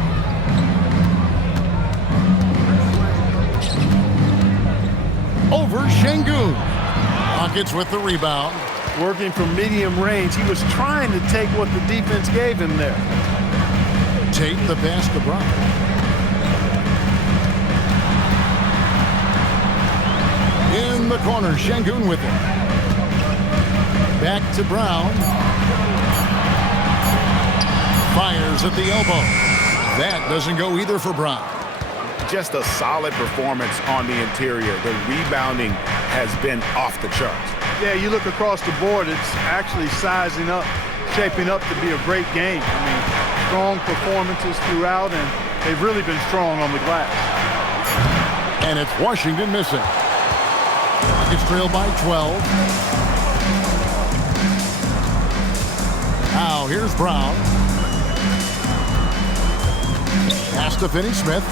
Over Şengün. Rockets with the rebound. Working from medium range. He was trying to take what the defense gave him there. Tate the pass to Brown. In the corner, Şengün with it. Back to Brown. Fires at the elbow. That doesn't go either for Brown. Just a solid performance on the interior. The rebounding has been off the charts. Yeah, you look across the board, it's actually sizing up, shaping up to be a great game. I mean, strong performances throughout, and they've really been strong on the glass. And it's Washington missing. Rockets trail by 12. Now here's Brown. Pass to Finney-Smith.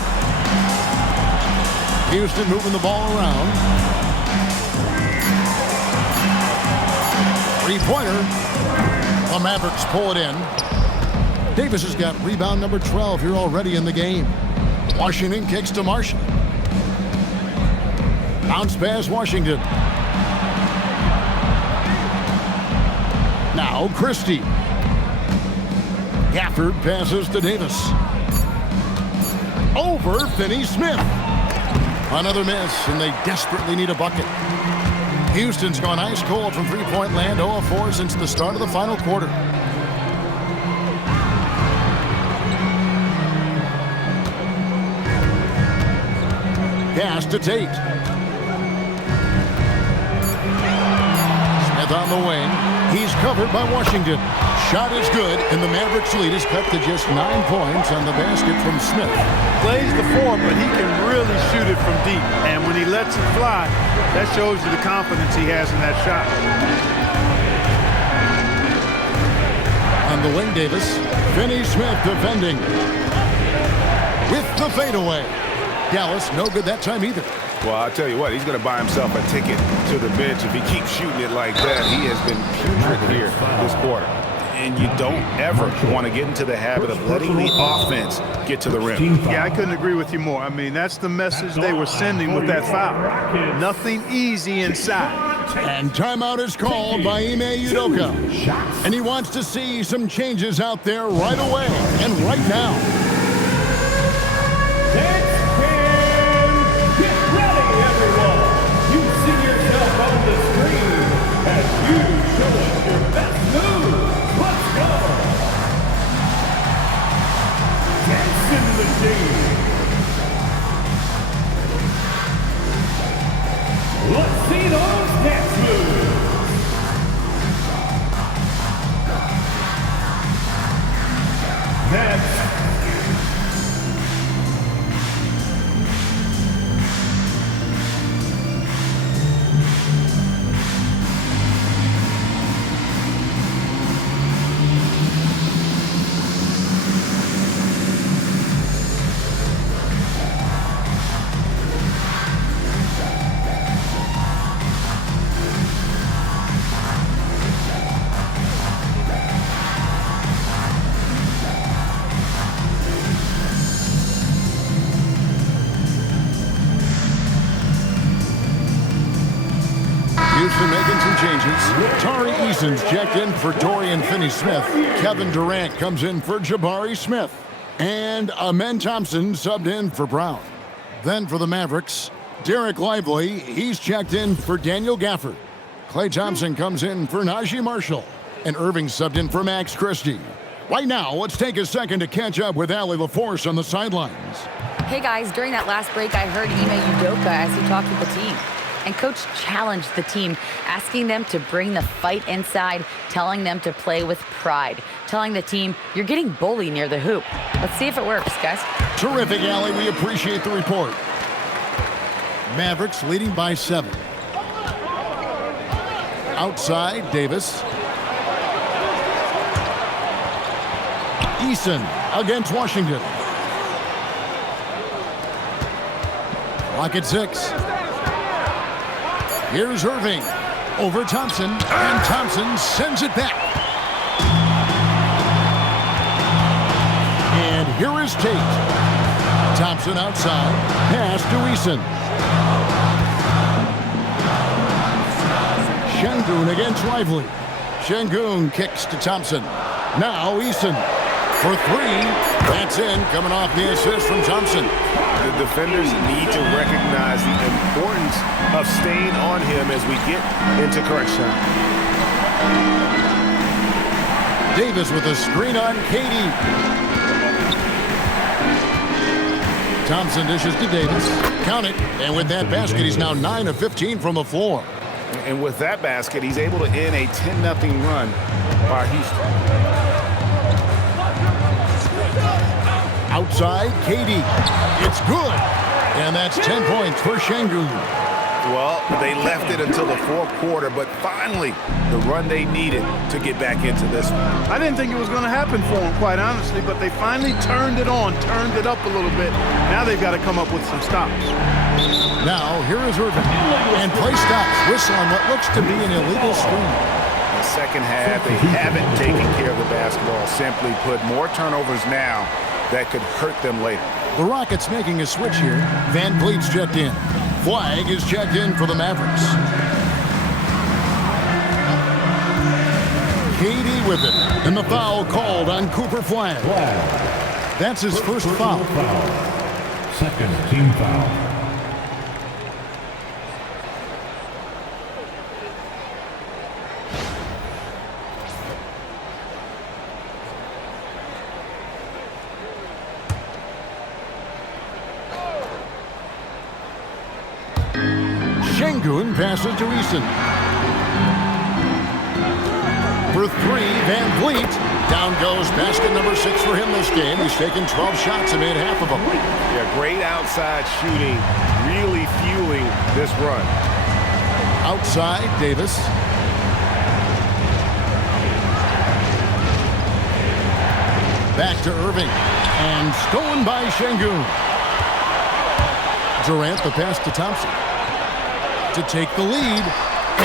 Houston moving the ball around. Three-pointer. The Mavericks pull it in. Davis has got rebound number 12 here already in the game. Washington kicks to Marshall. Bounce pass Washington. Now Christie. Gafford passes to Davis. Over Finney-Smith. Another miss, and they desperately need a bucket. Houston's gone ice cold from three-point land, 0 of 4 since the start of the final quarter. Pass to Tate. Smith on the wing. He's covered by Washington. Shot is good, and the Mavericks lead is cut to just 9 points on the basket from Smith. Plays the form, but he can really shoot it from deep. And when he lets it fly, that shows you the confidence he has in that shot. On the wing, Davis. Finney-Smith defending. With the fadeaway. Dallas, no good that time either. Well, I'll tell you what, he's going to buy himself a ticket to the bench. If he keeps shooting it like that, he has been putrid here this quarter. And you don't ever want to get into the habit of letting the offense get to the rim. Yeah, I couldn't agree with you more. I mean, that's the message they were sending with that foul. Nothing easy inside. And timeout is called by Ime Udoka. And he wants to see some changes out there right away and right now. Get ready, everyone. You see yourself on the screen as you show us your best move. Let's go. Dancing machine. Let's see those dance moves. Next. Houston making some changes. Tari Eason's checked in for Dorian Finney-Smith. Kevin Durant comes in for Jabari Smith. And Amen Thompson subbed in for Brown. Then for the Mavericks, Derek Lively, he's checked in for Daniel Gafford. Klay Thompson comes in for Najee Marshall. And Irving subbed in for Max Christie. Right now, let's take a second to catch up with Allie LaForce on the sidelines. Hey guys, during that last break, I heard Ime Udoka as he talked with the team. And Coach challenged the team, asking them to bring the fight inside, telling them to play with pride, telling the team, you're getting bullied near the hoop. Let's see if it works, guys. Terrific, Allie. We appreciate the report. Mavericks leading by 7. Outside, Davis. Eason against Washington. Clock at 6. Here's Irving over Thompson, and Thompson sends it back. And here is Tate. Thompson outside, pass to Eason. Şengün against Lively. Şengün kicks to Thompson. Now Eason for 3. That's in, coming off the assist from Thompson. The defenders need to recognize the importance of staying on him as we get into crunch time. Davis with a screen on Katie. Thompson dishes to Davis. Count it. And with that basket, he's now 9 of 15 from the floor. And with that basket, he's able to end a 10-0 run by Houston. Outside, Katie. It's good. And that's 10 points for Şengün. Well, they left it until the fourth quarter, but finally, the run they needed to get back into this one. I didn't think it was going to happen for them, quite honestly, but they finally turned it on, turned it up a little bit. Now they've got to come up with some stops. Now, here is Irving. And play stops. Whistle on what looks to be an illegal screen. In the second half, they haven't taken care of the basketball. Simply put, more turnovers now that could hurt them later. The Rockets making a switch here. Van Vliet's checked in. Flag is checked in for the Mavericks. Katie with it. And the foul called on Cooper Flag. That's his first foul. Second team foul. Şengün passes to Eason. For 3, Van Vliet. Down goes basket number 6 for him this game. He's taken 12 shots and made half of them. Yeah, great outside shooting, really fueling this run. Outside, Davis. Back to Irving. And stolen by Şengün. Durant the pass to Thompson. To take the lead,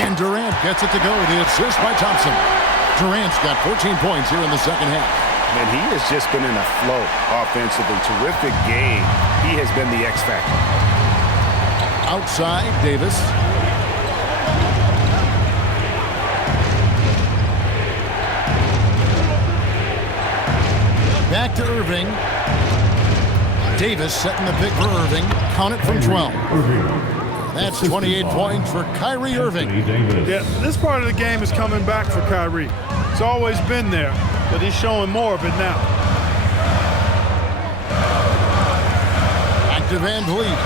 and Durant gets it to go. The assist by Thompson. Durant's got 14 points here in the second half. And he has just been in a flow offensively. Terrific game. He has been the X factor. Outside, Davis. Back to Irving. Davis setting the pick for Irving. Count it from 12. That's 28 points for Kyrie Irving. Yeah, this part of the game is coming back for Kyrie. It's always been there, but he's showing more of it now. Back to Van Vliet.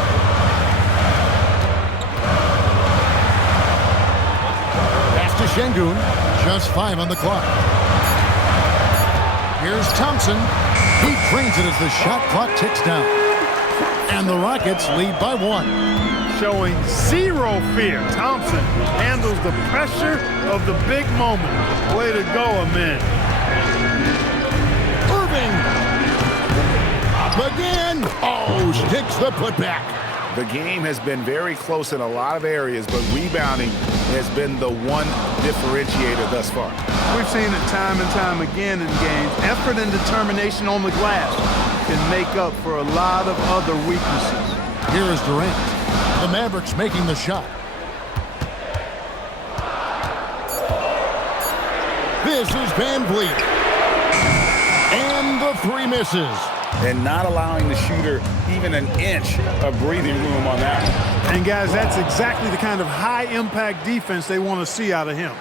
Pass to Şengün. Just 5 on the clock. Here's Thompson. He trains it as the shot clock ticks down. And the Rockets lead by 1. Showing zero fear. Thompson handles the pressure of the big moment. Way to go, Amin. Irving. Again. Oh, sticks the putback. The game has been very close in a lot of areas, but rebounding has been the one differentiator thus far. We've seen it time and time again in games. Effort and determination on the glass can make up for a lot of other weaknesses. Here is Durant. The Mavericks making the shot. This is Van Vliet. And the 3 misses. And not allowing the shooter even an inch of breathing room on that one. And guys, that's exactly the kind of high-impact defense they want to see out of him.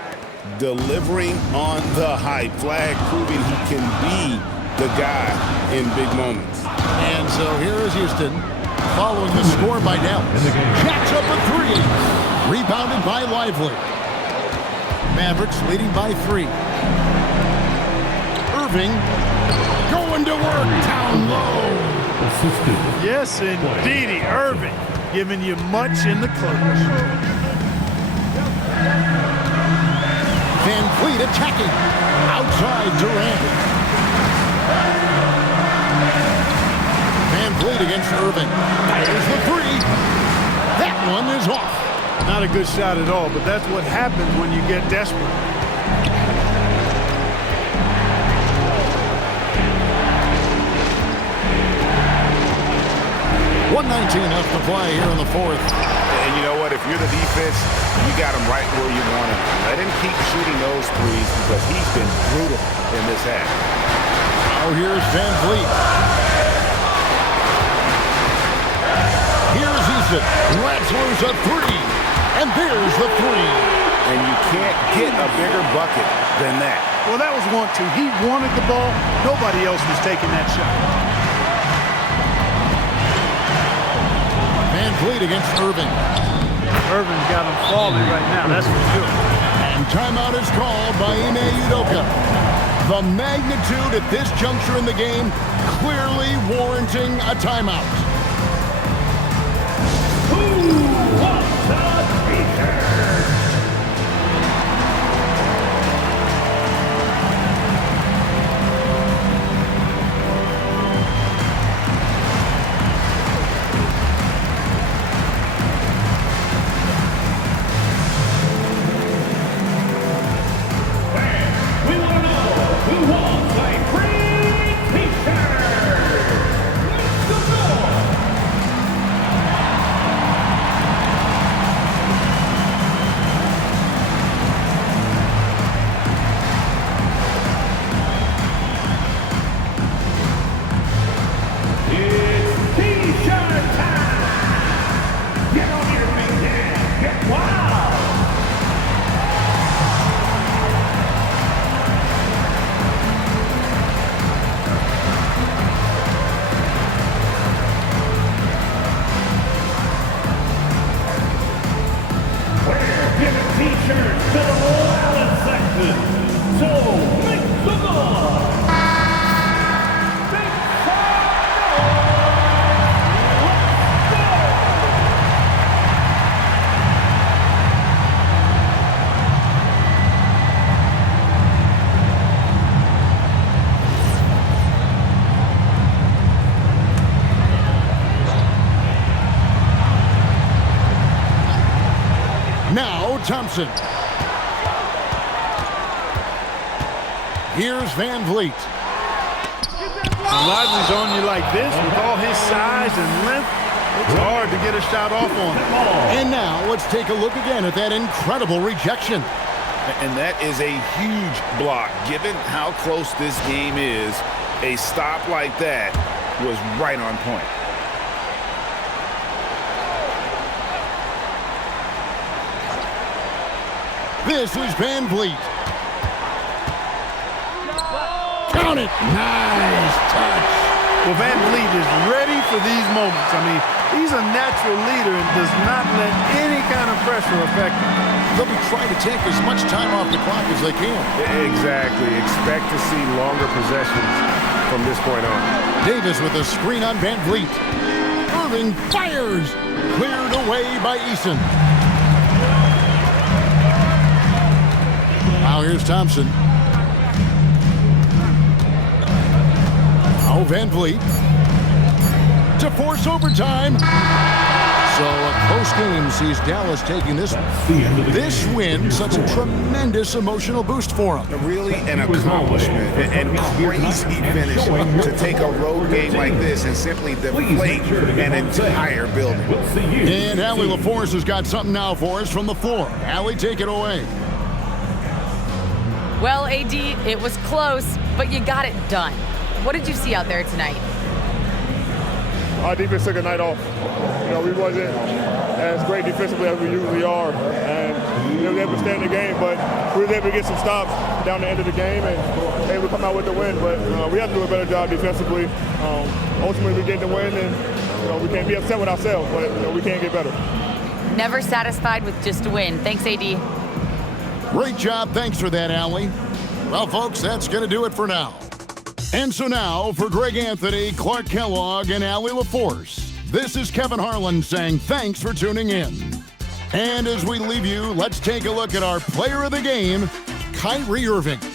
Delivering on the hype. Flag proving he can be the guy in big moments. And so here is Houston. Following the score by Dallas. Jacks up a 3. Rebounded by Lively. Mavericks leading by 3. Irving going to work down low. Yes, indeedy. Irving giving you much in the clutch. attacking. Outside Durant. Van Vliet against Irving. There's the three. That one is off. Not a good shot at all, but that's what happens when you get desperate. 1:19 left to play here in the fourth. And you know what? If you're the defense, you got him right where you want him. Let him keep shooting those threes because he's been brutal in this half. Now here's Van Vliet. Here's Eason. Ratzler's a three. And there's the three. And you can't get a bigger bucket than that. Well, that was 1-2. He wanted the ball. Nobody else was taking that shot. Van Vliet against Irving. Irving's got him falling right now, that's for sure. And timeout is called by Ime Udoka. The magnitude at this juncture in the game clearly warranting a timeout. Who wants the feature? Thompson. Here's Van Vliet. When Lively's on you like this, with all his size and length, it's hard to get a shot off on him. And now let's take a look again at that incredible rejection. And that is a huge block. Given how close this game is, a stop like that was right on point. This is Van Vliet. Count it. Nice touch. Well, Van Vliet is ready for these moments. I mean, he's a natural leader and does not let any kind of pressure affect him. They'll be trying to take as much time off the clock as they can. Exactly. Expect to see longer possessions from this point on. Davis with a screen on Van Vliet. Irving fires. Cleared away by Eason. Now here's Thompson. Now Van Vliet to force overtime. So a close game sees Dallas taking this win, such a tremendous emotional boost for them. Really an accomplishment and crazy finish to take a road game like this and simply deflate an entire building. And Allie LaForce has got something now for us from the floor. Allie, take it away. Well, AD, it was close, but you got it done. What did you see out there tonight? Our defense took a night off. We wasn't as great defensively as we usually are, and we were able to stay in the game, but we were able to get some stops down the end of the game and able to come out with the win. But we have to do a better job defensively. Ultimately, we get the win, and we can't be upset with ourselves, but we can't get better. Never satisfied with just a win. Thanks, AD. Great job. Thanks for that, Allie. Well, folks, that's going to do it for now. And so now, for Greg Anthony, Clark Kellogg, and Allie LaForce, this is Kevin Harlan saying thanks for tuning in. And as we leave you, let's take a look at our player of the game, Kyrie Irving.